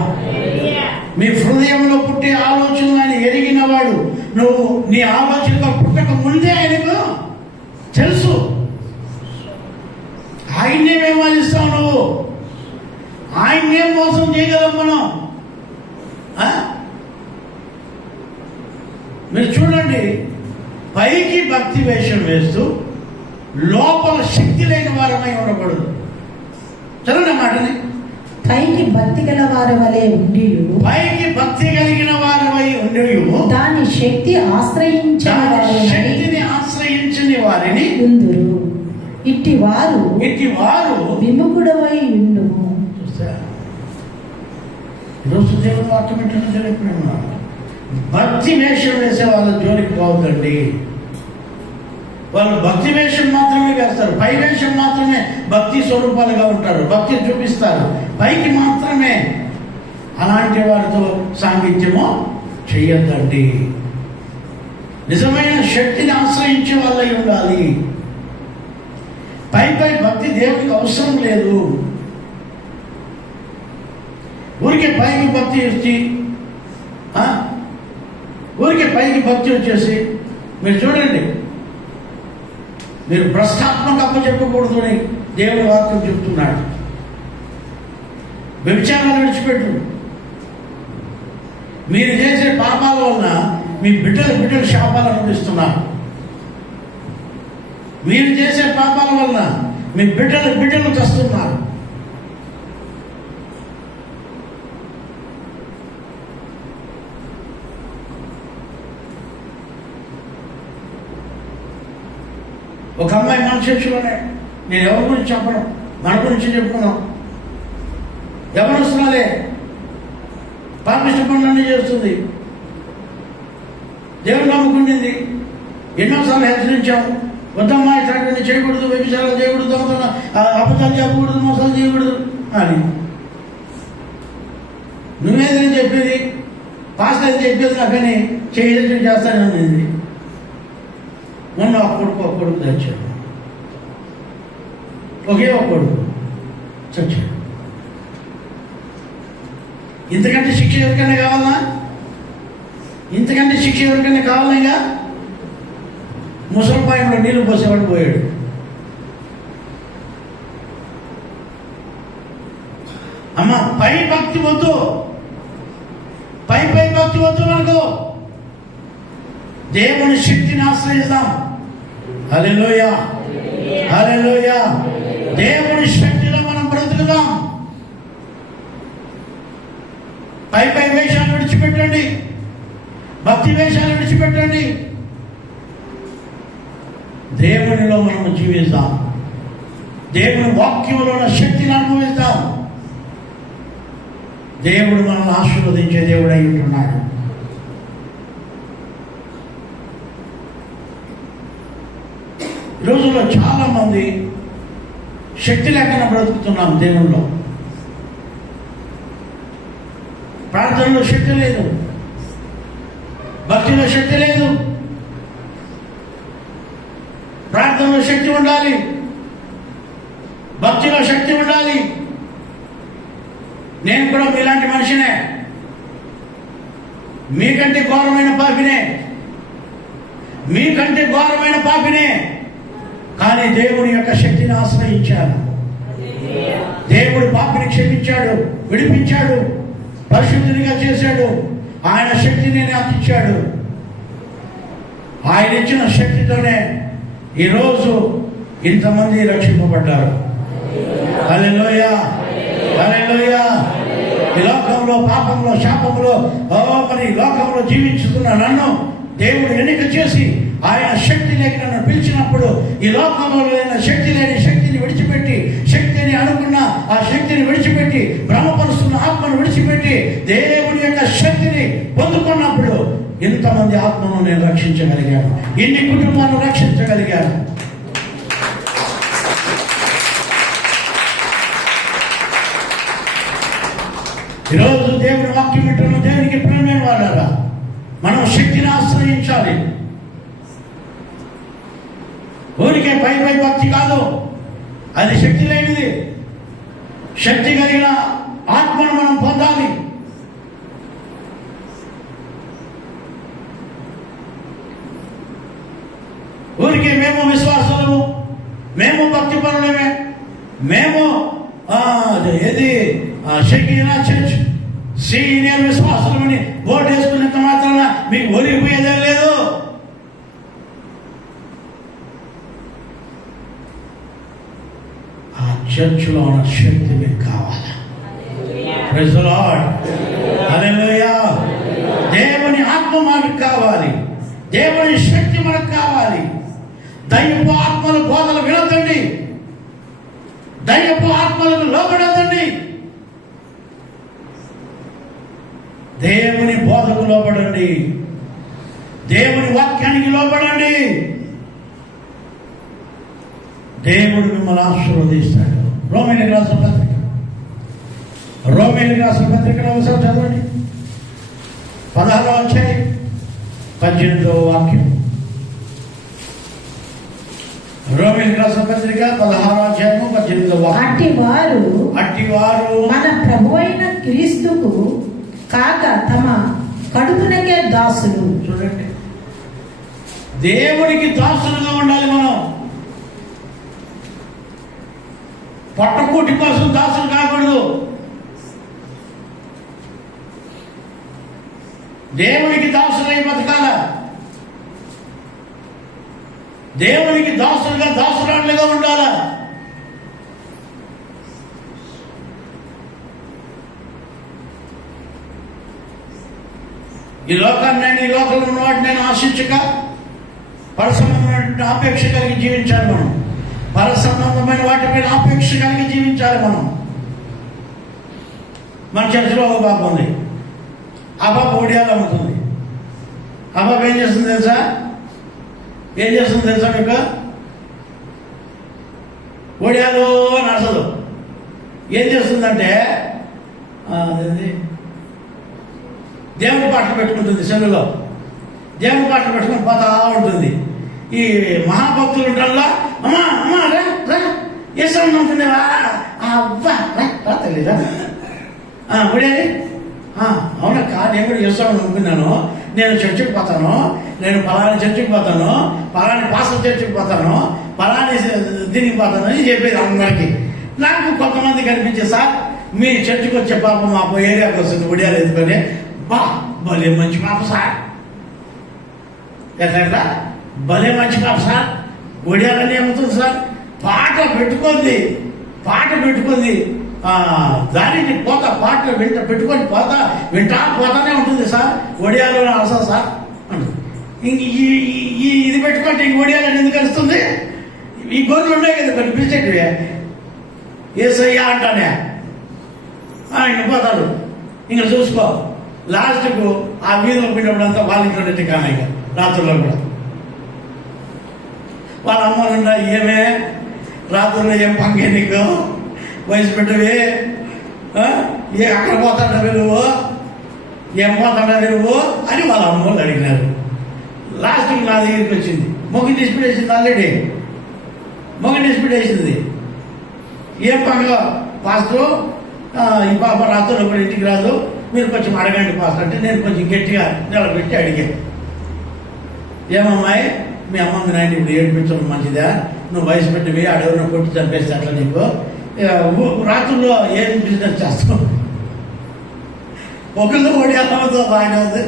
మీ హృదయంలో పుట్టే ఆలోచనలు ఆయన ఎరిగిన వాడు. నువ్వు నీ ఆలోచనతో పుట్టక ముందే ఆయనకు తెలుసు. ఆయన్నే విమర్శిస్తావు నువ్వు. ఆయన్నే మోసం చేయగలం మనం. మీరు చూడండి, పైకి భక్తి వేషం వేస్తూ లోపల శక్తి లేని వారమై ఉండకూడదు. చదవండి మాటని. పైకి భక్తి గల వారి వలె ఉండి, పైకి భక్తి కలిగిన వారమై ఉండి దాని శక్తిని ఆశ్రయించని వారిని ఉందురు. ఇట్టి వారు విముఖుడవై ఉండు. ఈరోజు దేవుని వాక్యం ఏంటంటే, భక్తి వేషం వేసే వాళ్ళ జోలికి పోవద్దండి. వాళ్ళు భక్తి వేషం మాత్రమే వేస్తారు, పై వేషం మాత్రమే భక్తి స్వరూపాలుగా ఉంటారు, భక్తి చూపిస్తారు, పైకి మాత్రమే. అలాంటి వారితో సాంగత్యము చెయ్యొద్దండి. నిజమైన శక్తిని ఆశ్రయించే వాళ్ళై ఉండాలి. పై భక్తి దేవుడికి అవసరం లేదు. ఊరికే పైకి భక్తి వచ్చి వచ్చేసి మీరు చూడండి, మీరు భ్రష్టాత్మక అప్పచెప్పకూడదు అని దేవుని వాక్యం చెప్తున్నాడు. వ్యభిచారాలు విడిచిపెట్టు. మీరు చేసే పాపాల వలన మీ బిడ్డలు శాపాలు అనుభవిస్తున్నారు. మీరు చేసే పాపాల వలన మీ బిడ్డలు చస్తున్నారు. ఒక అమ్మాయి మన చర్చిలోనే, నేను ఎవరి గురించి చెప్పను, మన గురించి చెప్పుకున్నాం. ఎవరు వస్తున్నాలే పాపిష్ట పనులన్నీ చేస్తుంది. దేవుడు నమ్ముకుంటుంది. ఎన్నోసార్లు హెచ్చరించాము, వద్దమ్మా ఇట్లాంటివన్నీ చేయకూడదు, వ్యభిచారాలు చేయకూడదు, అబద్ధాలు చెప్పకూడదు, మోసాలు చేయకూడదు అని. నువ్వేదని చెప్పేది, పాస్టర్ అని చెప్పేది నాకని చేస్తాననేది. మొన్న ఒక కొడుకు తెచ్చాడు, ఒకే ఒక కొడుకు చచ్చాడు. ఇంతకంటే శిక్ష ఎవరికైనా కావాలా? ఇంతకంటే శిక్ష ఎవరికైనా కావాలిగా? ముసలిపాయంలో నీళ్లు పోసేవాడు పోయాడు. అమ్మ, పై భక్తి వద్దు, పై భక్తి వద్దు మనకు. దేవుని శక్తిని ఆశ్రయిస్తాం. హల్లెలూయా, హల్లెలూయా. దేవుని శక్తిలో మనం బ్రతుకుదాం. పై వేషాలు విడిచిపెట్టండి, భక్తి వేషాలు విడిచిపెట్టండి. దేవునిలో మనము జీవిస్తాం. దేవుని వాక్యంలో ఉన్న శక్తిని అనుభవిస్తాం. దేవుడు మనల్ని ఆశీర్వదించే దేవుడు అయి ఉంటున్నాడు. ఈ రోజుల్లో చాలా మంది శక్తి లేకుండా బ్రతుకుతున్నాం. దేవుళ్ళో ప్రార్థనలో శక్తి లేదు, భక్తిలో శక్తి లేదు. ప్రార్థనలో శక్తి ఉండాలి, భక్తిలో శక్తి ఉండాలి. నేను కూడా మీలాంటి మనిషినే, మీకంటే ఘోరమైన పాపినే, మీకంటే ఘోరమైన పాపినే. కానీ దేవుని యొక్క శక్తిని ఆశ్రయించాను. దేవుడు పాపిని క్షమించాడు, విడిపించాడు, పరిశుద్ధునిగా చేశాడు. ఆయన శక్తిని నాకు ఇచ్చాడు. ఆయన ఇచ్చిన శక్తితోనే ఈరోజు ఇంతమంది రక్షింపబడ్డారు. హల్లెలూయా, హల్లెలూయా. ఈ లోకంలో పాపంలో శాపంలో మరి లోకంలో జీవించుతున్న నన్ను దేవుడు ఎన్నిక చేసి ఆయన శక్తి లేక నన్ను పిలిచినప్పుడు ఈ లోకంలో లేని శక్తి లేని శక్తిని విడిచిపెట్టి, శక్తిని అనుకున్న ఆ శక్తిని విడిచిపెట్టి, భ్రమపరుస్తున్న ఆత్మను విడిచిపెట్టి దేవుని యొక్క శక్తిని పొందుకున్నప్పుడు ఇంతమంది ఆత్మను నేను రక్షించగలిగాను, ఇన్ని కుటుంబాలను రక్షించగలిగాను. ఈరోజు దేవుని వాక్యం వింటున్న దేవునికి ప్రియమైన వాళ్ళారా, మనం శక్తిని ఆశ్రయించాలి. ఊరికే పై భక్తి కాదు, అది శక్తి లేనిది. శక్తి కలిగిన ఆత్మను మనం పొందాలి. ఊరికే మేము విశ్వాసులము, మేము భక్తి పరులమే, మేము ఏది షకీనా చర్చ్ సీనియర్ విశ్వాసులమని ఓటు వేసుకున్నంత మాత్రాన మీకు ఒరిగిపోయేదే లేదు. ఆ చర్చిలో ఉన్న శక్తి మీకు కావాలి. ప్రైజ్ ది లార్డ్, హల్లెలూయా. దేవుని ఆత్మ మనకు కావాలి, దేవుని శక్తి మనకు కావాలి. దైవపు ఆత్మల బోధలు వినొద్దండి, దైవపు ఆత్మలకు లోబడొద్దండి. దేవుని బోధకు లోబడండి, దేవుని వాక్యానికి లోబడండి. దేవుడు మిమ్మల్ని ఆశీర్వదిస్తాడు. రోమీయులకు రాసిన పత్రిక, రోమీయులకు రాసిన పత్రికలో ఒకసారి చదవండి. 16వ అధ్యాయం 18వ వాక్యం. రోమీయులకు రాసిన పత్రిక 16వ అధ్యాయం 18వ వాక్యం. అట్టివారు మన ప్రభువైన క్రీస్తుకు కాక తమ కడుపునకే దాసులు. చూడండి, దేవునికి దాసులుగా ఉండాలి మనం. పొట్టకూటి కోసం దాసులు కాకూడదు. దేవునికి దాసులై బతకాల. దేవునికి దాసులుగా దాసురాళ్ళుగా ఉండాలా. ఈ లోకాన్ని నేను, ఈ లోకంలో ఉన్న వాటిని నేను ఆశించక పరసంబంధమైన ఆపేక్ష కలిగి జీవించాలి మనం. పరసంబంధమైన వాటిపైన ఆపేక్ష కలిగి జీవించాలి మనం. మన చర్చలో ఒక బాబు ఉంది, ఆ బాబు ఒడియాలు అమ్ముతుంది. ఆ బాబు ఏం చేస్తుంది తెలుసా? ఏం చేస్తుంది తెలుసా మీకు? ఒడియాలు నడసదు. ఏం చేస్తుందంటే దేవుని పాటలు పెట్టుకుంటుంది. సెల్లులో దేవుని పాటలు పెట్టుకుని పోతా ఉంటుంది. ఈ మహాభక్తులు ఉంటారా, అమ్మా అమ్మా రా రా ఏసం నమ్ముకునేవా అవ్వా రా తెలీదా ఒడియాలి. అవునక్క, నేను కూడా చేస్తాను అనుకున్నాను. నేను చర్చికి పోతాను, నేను పలాని చర్చికి పోతాను, పలాని పాస్టర్ చర్చికి పోతాను, పలాని దీనికి పోతాను అని చెప్పేది అందరికీ. నాకు కొంతమంది కనిపించే, సార్ మీ చర్చికి వచ్చే పాప మా ఏరియాకి వస్తుంది ఒడియాలు ఎత్తుకొని, బా భలే మంచి పాప సార్, ఎట్లా భలే మంచి పాప సార్, ఒడియాలని ఏమవుతుంది సార్, పాట పెట్టుకుంది దానిని పోతా పాటలు పెట్టుకొని పోతానే ఉంటుంది సార్. ఒడియాలో అవసరం సార్ అంటుంది. ఇంక ఇది పెట్టుకుంటే ఇంక ఒడియాలని ఎందుకు వస్తుంది? ఈ గొర్రెలు ఉన్నాయి కదా కొన్ని పిలిచేటివి, ఏసయ్యా అంటానే ఇంక పోతాడు. ఇంకా చూసుకో. లాస్ట్కు ఆ వీధిలో పోయినప్పుడంతా వాళ్ళ ఇంట్లో టికానా ఇక రాత్రుల్లో కూడా. వాళ్ళ అమ్మలుండా ఏమే రాత్రుల్లో ఏం పంగే నీకు వయసు పెట్టవే, అక్కడ పోతాడవే నువ్వు, ఏం పోతాడవే నువ్వు అని వాళ్ళ అమ్మోళ్ళు అడిగినారు. లాస్ట్కి నా దగ్గరికి వచ్చింది. మొగ్గు తీసుకునేసింది, ఆల్రెడీ మొగ్గు తీసుకునేసింది. ఏం పండుగ పాస్టర్, ఈ పాప రాత్రులు కూడా ఇంటికి రాదు, మీరు కొంచెం అడగండి పాస్టర్ అంటే నేను కొంచెం గట్టిగా నిలబెట్టి అడిగాను. ఏమమ్మాయి మీ అమ్మ మీ నాయన ఇప్పుడు ఏడిపించడం మంచిదా, నువ్వు వయసు పెట్టివి అడవులను కొట్టి చంపేస్తే అట్లా నీకు రాత్రుల్లో ఏం బిజినెస్ చేస్తావు, ఒకళ్ళు కూడా అమ్మతో బాగానే ఉంది,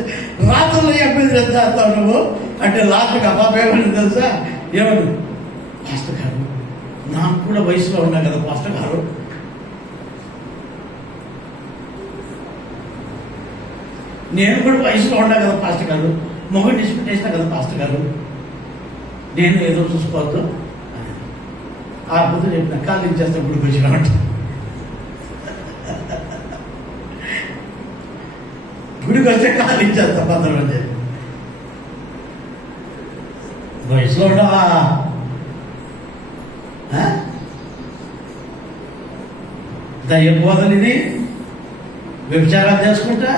రాత్రుల్లో ఏం బిజినెస్ చేస్తావు నువ్వు అంటే లాస్ట్కి అబ్బాయి తెలుసా ఏమని, పాస్టర్ గారు నాకు కూడా వయసులో ఉన్నా కదా పాస్టర్ గారు, నేను కూడా వయసులో ఉన్నా కదా పాస్టర్ గారు, మొగ్గు డిస్ప్యూట్ చేసినా కదా పాస్టర్ గారు, నేను ఏదో చూసుకోవద్దు. ఆ పొద్దు చెప్పిన కాళ్ళు ఇచ్చేస్తే గుడికి వచ్చినమాట. గుడికి వస్తే కాళ్ళు ఇచ్చేస్తా పంతొమ్మిది అని చెప్పి. వయసులో ఉండవా, దయ్యం బోధలిని వ్యభిచారాలు చేసుకుంటా,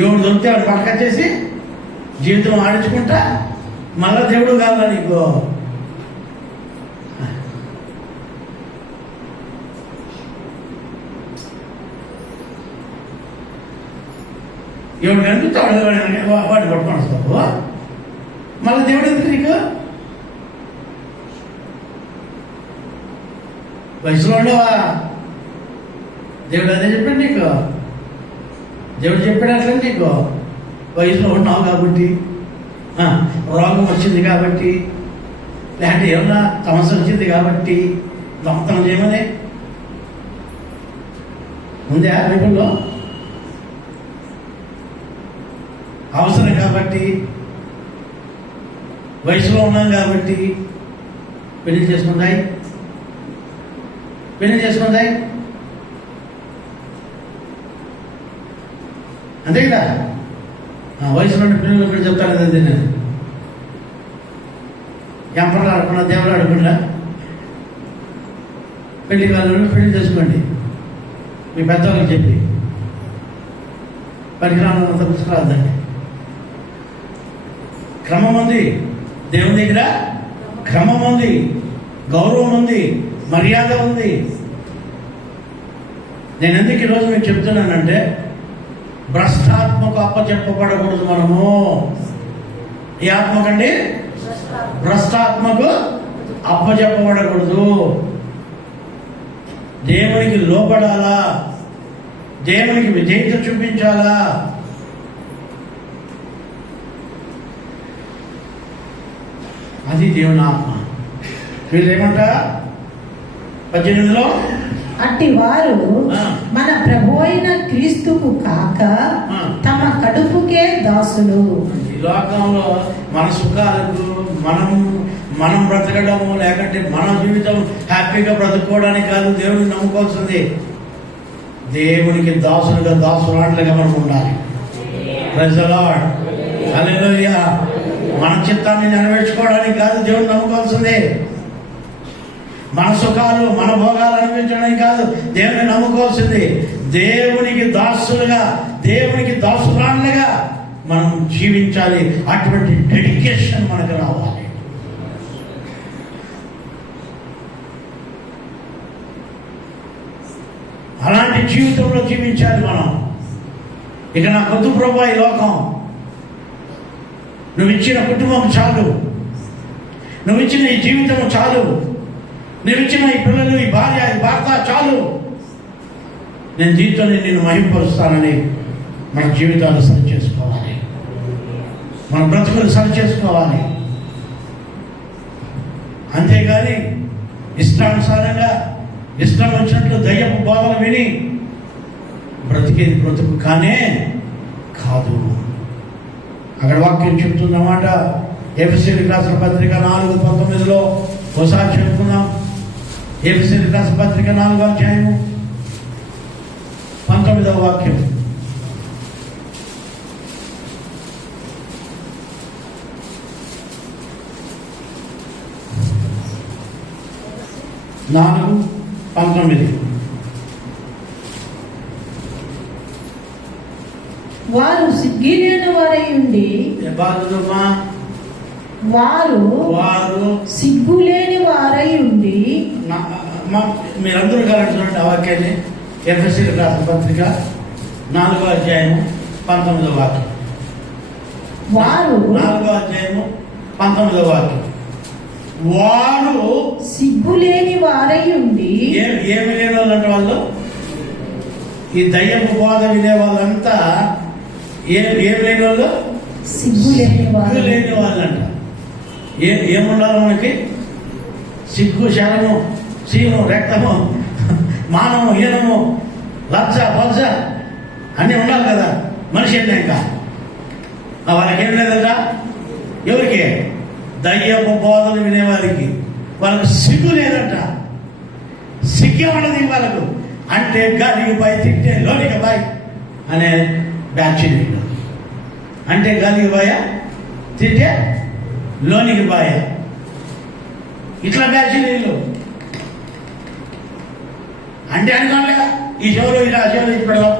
ఎవడు దొరికితే వాడు పట్టుకొచ్చేసి జీవితం ఆడించుకుంటా, మళ్ళా దేవుడు కావాలా నీకు? ఎవడు కనిపిస్తాడు వాడిని పట్టుకొని వస్తావు, మళ్ళీ దేవుడు ఎందుకు నీకు? వయసులో ఉండవా? దేవుడు అదే చెప్పాడు నీకు, దేవుడు చెప్పాడు అట్లా నీకు. వయసులో ఉన్నావు కాబట్టి, రోగం వచ్చింది కాబట్టి, లేదంటే ఏమన్నా సమస్య వచ్చింది కాబట్టి దొంగతనం చేయమని ఉందా బైబిల్లో? అవసరం కాబట్టి, వయసులో ఉన్నాం కాబట్టి పెళ్లి చేసుకుందాయి, పెళ్లి చేసుకుందాయి అంతే కదా. వయసులో పిల్లలు కూడా చెప్తాను కదా, నేను ఎంపర్లు ఆడకుండా దేవుడు ఆడకుండా పెళ్లి కాలంలో పెళ్లి చేసుకోండి, మీ పెద్దవాళ్ళకి చెప్పి పరికరాలంతా పుస్తకాలండి. క్రమం ఉంది దేవుని దగ్గర, క్రమం ఉంది, గౌరవం ఉంది, మర్యాద ఉంది. నేను ఎందుకు ఈరోజు మీకు చెప్తున్నానంటే, భ్రష్టాత్మకు అప్పచెప్పబడకూడదు మనము. ఏ ఆత్మకండి? భ్రష్టాత్మకు అప్పచెప్పబడకూడదు. దేవునికి లోపడాలా, దేవునికి విధేయత చూపించాలా. అది దేవుని ఆత్మ. వీళ్ళేమంటా 18లో, అట్టి వారు మన ప్రభు అయిన క్రీస్తుకు కాక తమ కడుపుకే దాసులు. ఈ లోకంలో మన సుఖాలకు మనం బ్రతకడము, లేకంటే మన జీవితం హ్యాపీగా బ్రతుకోవడానికి కాదు దేవుడిని నమ్ముకోవాల్సింది. దేవునికి దాసులుగా, దాసురాట్లుగా మనం ఉండాలి. ప్రైజ్ ది లార్డ్, హల్లెలూయా. మన చిత్తాన్ని నెరవేర్చుకోవడానికి కాదు దేవుడిని నమ్ముకోవాల్సిందే. మన సుఖాలు, మన భోగాలు అనిపించడానికి కాదు దేవుని నమ్ముకోవాల్సింది. దేవునికి దాసులుగా, దేవునికి దాసురాలుగా మనం జీవించాలి. అటువంటి డెడికేషన్ మనకు రావాలి. అలాంటి జీవితంలో జీవించాలి మనం. ఇక నా కొద్దు ప్రభా ఈ లోకం, నువ్వు ఇచ్చిన కుటుంబం చాలు, నువ్వు ఇచ్చిన ఈ జీవితం చాలు, నువ్వు ఇచ్చిన ఈ పిల్లలు, ఈ భార్య, ఈ భర్త చాలు, నేను దీంతో నిన్ను మహింపరుస్తానని మన జీవితాలు సరి చేసుకోవాలి, మన బ్రతుకులు సరి చేసుకోవాలి. అంతేగాని ఇష్టానుసారంగా ఇష్టం వచ్చినట్లు దయ్యపు బోధలు విని బ్రతికేది బ్రతుకు కానే కాదు. అక్కడ వాక్యం చెప్తున్నమాట. ఎఫెసీయులకు రాసిన పత్రిక 4:19 ఒకసారి చెప్పుకుందాం. ఎఫెసీయులకు రాసిన పత్రిక 4వ అధ్యాయము 19వ వాక్యం. 4:19. వారు సిగ్గులేని వారై ఉండి వారు సిగ్గులేని వారై ఉండి మీరందరూ కలిసి చూడండి ఆ వాక్యాన్ని. ఎఫెసీయులకు రాసిన పత్రిక 4వ అధ్యాయము 19వ వాక్యం. వారు 4వ అధ్యాయము 19వ వాక్యం. వారు సిగ్గులేని వారై ఉండి ఏమి లేని వాళ్ళంటే వాళ్ళు ఈ దయ్యపు బోధ వినే వాళ్ళంతా ఏం లేని వాళ్ళు సిగ్గులేని వాళ్ళంట. ఏముండాలి మనకి? సిగ్గు, శరము, సీను, రక్తము, మానము, హీనము, లజ్జ, బజ్జ అన్నీ ఉండాలి కదా మనిషి అన్నాక. వాళ్ళకి ఏం లేదట. ఎవరికి? దయ్యపు బోధలు వినేవారికి. వాళ్ళకు సిగ్గు లేదట. సిగ్గే ఉండదు వాళ్ళకు. అంటే గాలికి బాయ్ తింటే లోనికి బాయ్ అనే బ్యాచ్ నీళ్ళు. అంటే గాలికి బాయ తింటే లోనికి బాయ ఇట్లా బ్యాచ్ నీళ్ళు. అంటే అనుకోండి ఈ చెవులు ఇలా చెవులు ఇప్పడం.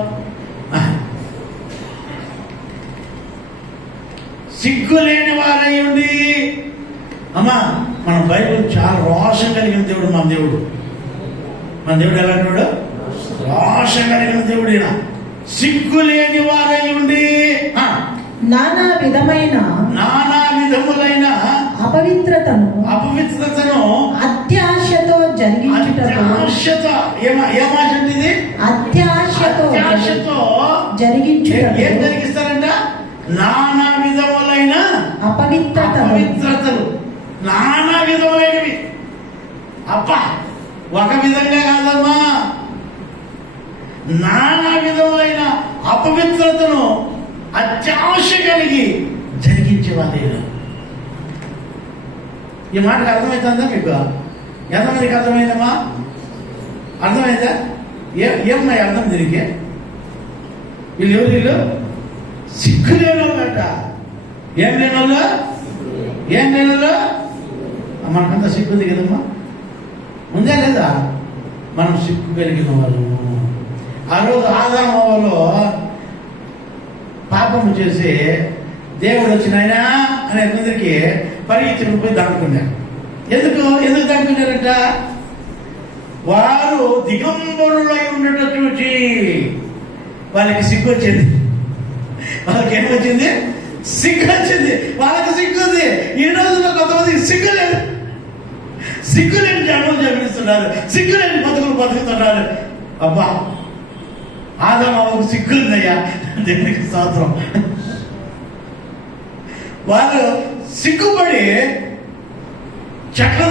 సిగ్గు లేని వారై ఉండి. అమ్మా, మన బైబిల్ చాలా రోషం కలిగిన దేవుడు మన దేవుడు. మన దేవుడు ఎలాంటి వాడు? రోషం కలిగిన దేవుడు. ఈయన సిగ్గు లేని వారై ఉండి నానా విధములైన అపవిత్రతను అత్యాశతో జరిగించుటకు ఏం జరిగిస్తారంట? నానా విధములైన అపవిత్రతలు. నానా విధములైనవి. అబ్బా, ఒక విధంగా కాదమ్మా, నానా విధములైన అపవిత్రతను అత్యాశ కలిగి జరిగించేవాళ్ళు. ఈ మాటకు అర్థమవుతుందా మీకు? ఎంతమందికి అర్థమైందమ్మా? అర్థమైందా? ఏమన్నా అర్థం తిరిగి వీళ్ళు సిగ్గు లేని వాళ్ళంట. ఏం లేని వాళ్ళు? మనకంతా సిగ్గు ఉంది కదమ్మా. ఉందే లేదా? మనం సిగ్గు కలిగిన వాళ్ళు. ఆ రోజు ఆదాము వాళ్ళు పాపము చేసి దేవుడు వచ్చిన ఆయన అనే కొందరికి పరిగెత్తుకుని పోయి దాక్కున్నారు. ఎందుకు దాక్కున్నారంట? వారు దిగంబరులై ఉండటం చూచి వాళ్ళకి సిగ్గు వచ్చింది. వాళ్ళకి ఏమొచ్చింది? సిగ్గు వచ్చింది. వాళ్ళకి సిగ్గు ఉంది. ఈ రోజుల్లో కొంతమందికి సిగ్గు లేదు. సిగ్గు లేని జన్మలు జన్మిస్తున్నారు. సిగ్గు లేని బతుకుతున్నారు. అబ్బా, ఆదాము సిగ్గుందయ్యా, దేవునికి స్తోత్రం. వాళ్ళు సిగ్గుపడి చెట్ల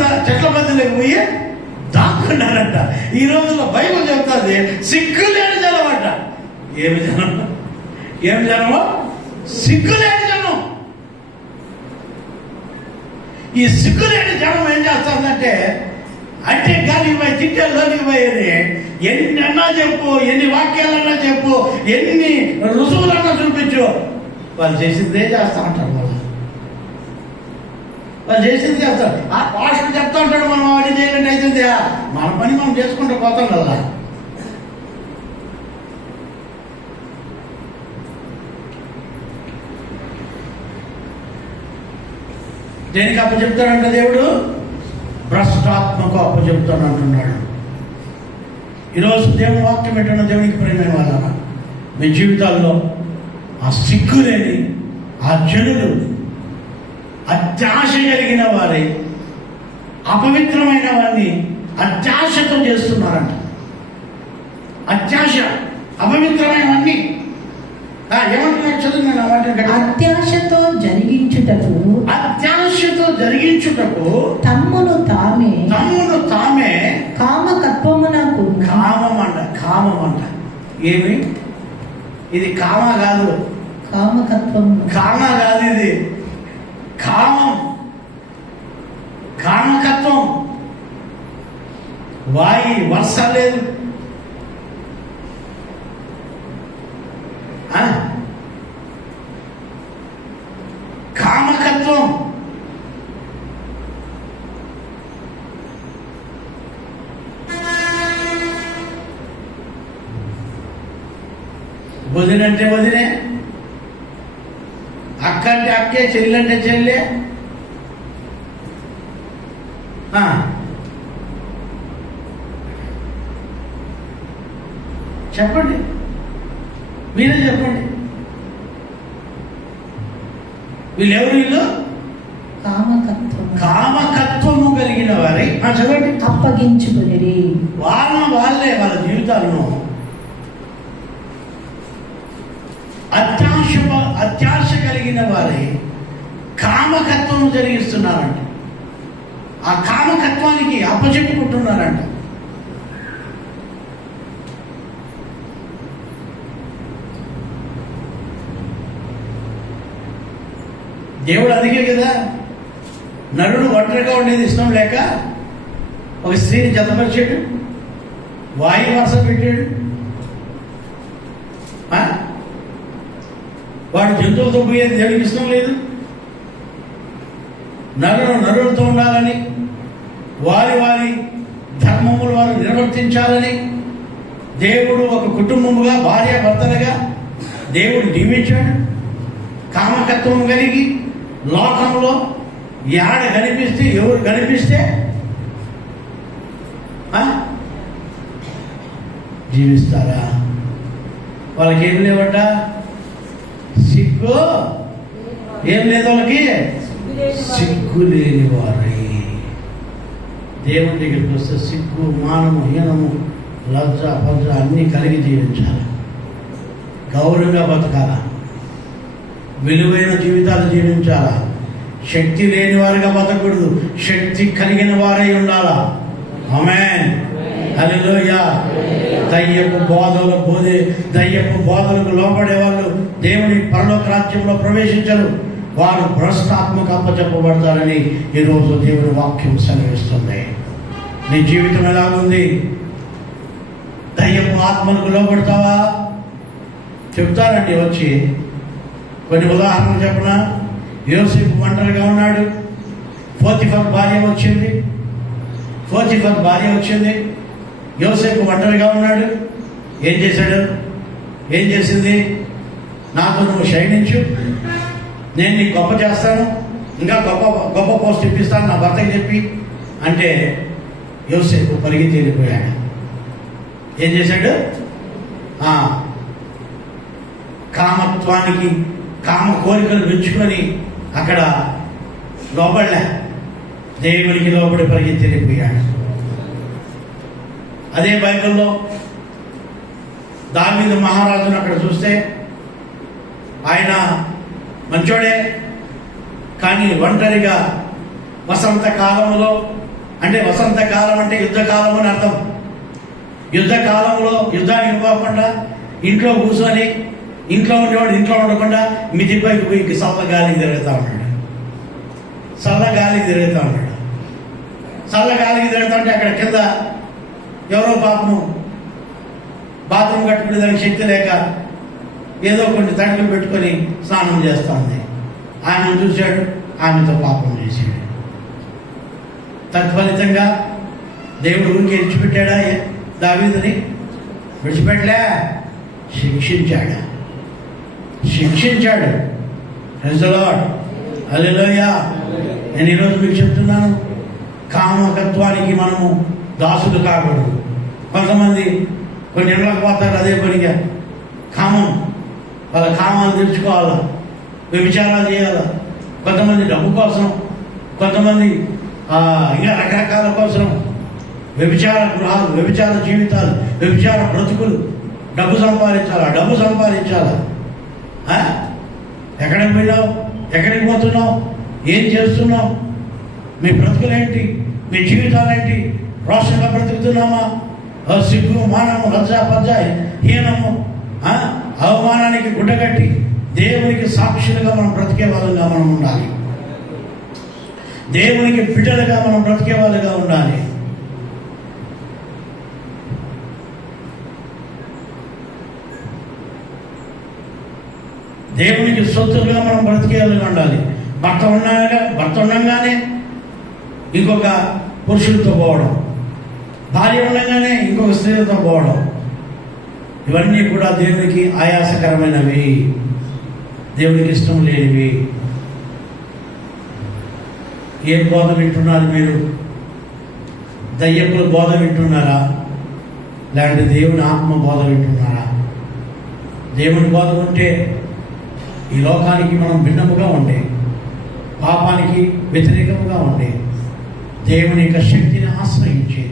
మధ్యలోకి పోయి దాక్కున్నారంట. ఈ రోజుల్లో బైబిల్ చెప్తుంది సిగ్గు లేని జనం అంట. ఏమి జనమో? సిగ్గు లేని జనం. ఈ సిగ్గు లేని జనం ఏం చేస్తుందంటే, అంటే గాలికి పోయి తింటే లోనికి పోయేది. ఎన్నన్నా చెప్పు, ఎన్ని వాక్యాలన్నా చెప్పు, ఎన్ని రుజువులన్నా చూపించు, వాళ్ళు చేసిందే చేస్తా ఉంటారు. వాళ్ళు చేసింది చేస్తారు. ఆ పాస్టర్ చెప్తా ఉంటాడు, మనం వాడి చేయాలంటే అవుతుంది. మన పని మనం చేసుకుంటూ పోతాం కదా. దేనికి అప్పచెప్తాడంట దేవుడు? భ్రష్టాత్మకు అప్పచెప్తాడు అంటున్నాడు. ఈరోజు దేవుని వాక్యం పెట్టిన దేవునికి ప్రేమైన వాళ్ళ మీ జీవితాల్లో ఆ సిగ్గు లేని ఆ జనులు అత్యాశ కలిగిన వారి అపవిత్రమైన వారిని అత్యాశతో చేస్తున్నారంట. అత్యాశ, అపవిత్రమైనవన్నీ ఏమంటున్నారు? చదువు. అత్యాశతో జరిగించుటకు తమ్మును తామే కామకత్వమునకు. కామం అంట. ఏమి ఇది? కామ కాదు, కామకత్వం. కామ కాదు, ఇది కామకత్వం. వరుస లేదు. కామకత్వం. వదినంటే వదినే, అక్క అంటే అక్కే, చెల్లి అంటే చెల్లె. చెప్పండి, మీరే చెప్పండి. వీళ్ళెవరు? వీళ్ళు కామకత్వము కలిగిన వారి చదవండి. అప్పగించుకుని వాళ్ళే వాళ్ళ జీవితాలను అత్యాశ కలిగిన వారి కామకత్వం జరిగిస్తున్నారంట. ఆ కామకత్వానికి అప్పచెప్పుకుంటున్నారంట. దేవుడు అందుకే కదా నరుడు ఒంటరిగా ఉండేది ఇష్టం లేక ఒక స్త్రీని జతపరిచాడు, వాయు వరుస పెట్టాడు. వాడు జంతువులతో పోయేది దేవుడికి ఇష్టం లేదు. నరులతో ఉండాలని, వారి ధర్మములు వారు నిర్వర్తించాలని దేవుడు ఒక కుటుంబముగా, భార్య భర్తలుగా దేవుడు నియమించాడు. కామకత్వం కలిగి లోకంలో యాడ కనిపిస్తే, ఎవరు కనిపిస్తే జీవిస్తారా? వాళ్ళకి ఏం లేవట, సిగ్గు ఏం లేదు. వాళ్ళకి సిగ్గు లేని వారి దేవుని దగ్గరికి వస్తే సిగ్గు, మానము, హీనము, లజ్జ, పజ్జ అన్నీ కలిగి జీవించాలి. గౌరవంగా బతకాల, విలువైన జీవితాలు జీవించాలా. శక్తి లేని వారిగా బతకూడదు, శక్తి కలిగిన వారై ఉండాలా. ఆమేన్, హల్లెలూయా. దయ్యపు బోధలకు లోబడే వాళ్ళు దేవుని పరలోక రాజ్యంలో ప్రవేశించరు. వారు భ్రష్టాత్మకు అప్పచెప్పబడతారని ఈరోజు దేవుని వాక్యం సెలవిస్తుంది. నీ జీవితం ఎలాగుంది? దయ్యపు ఆత్మలకు లోబడతావా? చెప్తారండి వచ్చి. కొన్ని ఉదాహరణలు చెప్పనా? యోసేపు ఒంటరిగా ఉన్నాడు. పోతిఫర్ భార్య వచ్చింది. యోసేపు ఒంటరిగా ఉన్నాడు. ఏం చేశాడు? ఏం చేసింది? నాతో నువ్వు శయనించు, నేను నీకు గొప్ప చేస్తాను, ఇంకా గొప్ప పోస్ట్ ఇప్పిస్తాను నా భర్తకి చెప్పి అంటే యోసేపు పరిగెత్తి వెళ్ళిపోయాడు. ఏం చేశాడు? కామత్వానికి, కామ కోరికలు పెంచుకొని అక్కడ లోబడలే, దేవునికి లోబడి పరిగెత్తి వెళ్ళిపోయాడు. అదే బైబిల్లో దావీదు మహారాజును అక్కడ చూస్తే ఆయన మంచోడే, కానీ ఒంటరిగా వసంతకాలంలో, అంటే వసంతకాలం అంటే యుద్ధకాలం అని అర్థం. యుద్ధకాలంలో యుద్ధానికి ఇవ్వకుండా ఇంట్లో కూర్చొని, ఇంట్లో ఉండేవాడు ఇంట్లో ఉండకుండా మిదిపైకి పోయి చల్లగాలికి తిరుగుతూ ఉన్నాడు. చల్లగాలికి తిరుగుతూ ఉంటే అక్కడ కింద ఎవరో పాపము బాత్రూమ్ కట్టుకునే దానికి శక్తి లేక ఏదో కొన్ని తడుకులు పెట్టుకొని స్నానం చేస్తూ ఉంది. ఆమెను చూశాడు, ఆమెతో పాపం చేశాడు. తత్ఫలితంగా దేవుడు ఊరికి విడిచిపెట్టాడా? దావీదుని విడిచిపెట్టలే, శిక్షించాడు. ప్రైజ్ ది లార్డ్, హల్లెలూయా. నేను ఈరోజు మీకు చెప్తున్నాను, కామకత్వానికి మనము దాసులు కాకూడదు. కొంతమంది కొన్ని ఇళ్ళకి పోతారు అదే పనిగా కామం, వాళ్ళ కామాలు తెచ్చుకోవాలా, వ్యభిచారాలు చేయాలా. కొంతమంది డబ్బు కోసం, కొంతమంది ఇంకా రకరకాల కోసం వ్యభిచార గృహాలు, వ్యభిచార జీవితాలు, వ్యభిచార బ్రతుకులు. డబ్బు సంపాదించాలా. ఎక్కడికి పోయినావు? ఎక్కడికి పోతున్నావు? ఏం చేస్తున్నావు? మీ బ్రతుకులేంటి? మీ జీవితాలేంటి? రోషంగా బ్రతుకుతున్నామా? సిగ్గు, మానము, లజ్జ, పజ్జ, హీనము, అవమానానికి గుడ్డగట్టి దేవునికి సాక్షులుగా మనం బ్రతికే వాళ్ళుగా మనం ఉండాలి. దేవునికి బిడ్డలుగా మనం బ్రతికే వాళ్ళుగా ఉండాలి. దేవునికి సొత్తులుగా మనం బ్రతికేయాలుగా ఉండాలి. భర్త ఉండగానే ఇంకొక పురుషులతో పోవడం, భార్య ఉండగానే ఇంకొక స్త్రీలతో పోవడం, ఇవన్నీ కూడా దేవునికి ఆయాసకరమైనవి, దేవునికి ఇష్టం లేనివి. ఏ బోధ వింటున్నారు మీరు? దయ్యపుల బోధ వింటున్నారా? లేదంటే దేవుని ఆత్మ బోధ వింటున్నారా? దేవుని బోధ ఉంటే ఈ లోకానికి మనం భిన్నముగా ఉండే, పాపానికి వ్యతిరేకముగా ఉండే, దేవుని యొక్క శక్తిని ఆశ్రయించి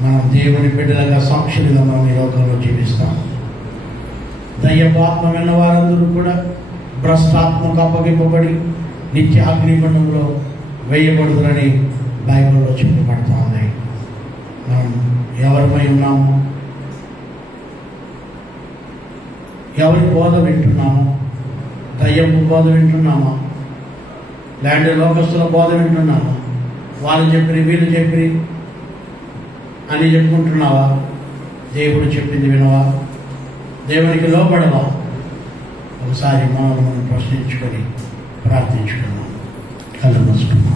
మనం దేవుని బిడ్డలుగా సాక్షులుగా మనం ఈ లోకంలో జీవిస్తాం. దయ్యపాత్మ విన్న వారందరూ కూడా భ్రష్టాత్మకు అప్పగింపబడి నిత్య అగ్నిగుండంలో వేయబడుతుందని బైబిల్లో చెప్పబడతా ఉన్నాయి. మనం ఎవరిపై ఉన్నాము? ఎవరి బోధ వింటున్నాము? దయ్యపు బోధ వింటున్నామా? లేదంటే లోకస్తుల బోధ వింటున్నామా? వాళ్ళు చెప్పి వీళ్ళు చెప్పి అని చెప్పుకుంటున్నావా? దేవుడు చెప్పింది వినవా? దేవునికి లోబడవా? ఒకసారి మనం ప్రశ్నించుకొని ప్రార్థించుకున్నాం. కళ్ళు మూసుకుందాం.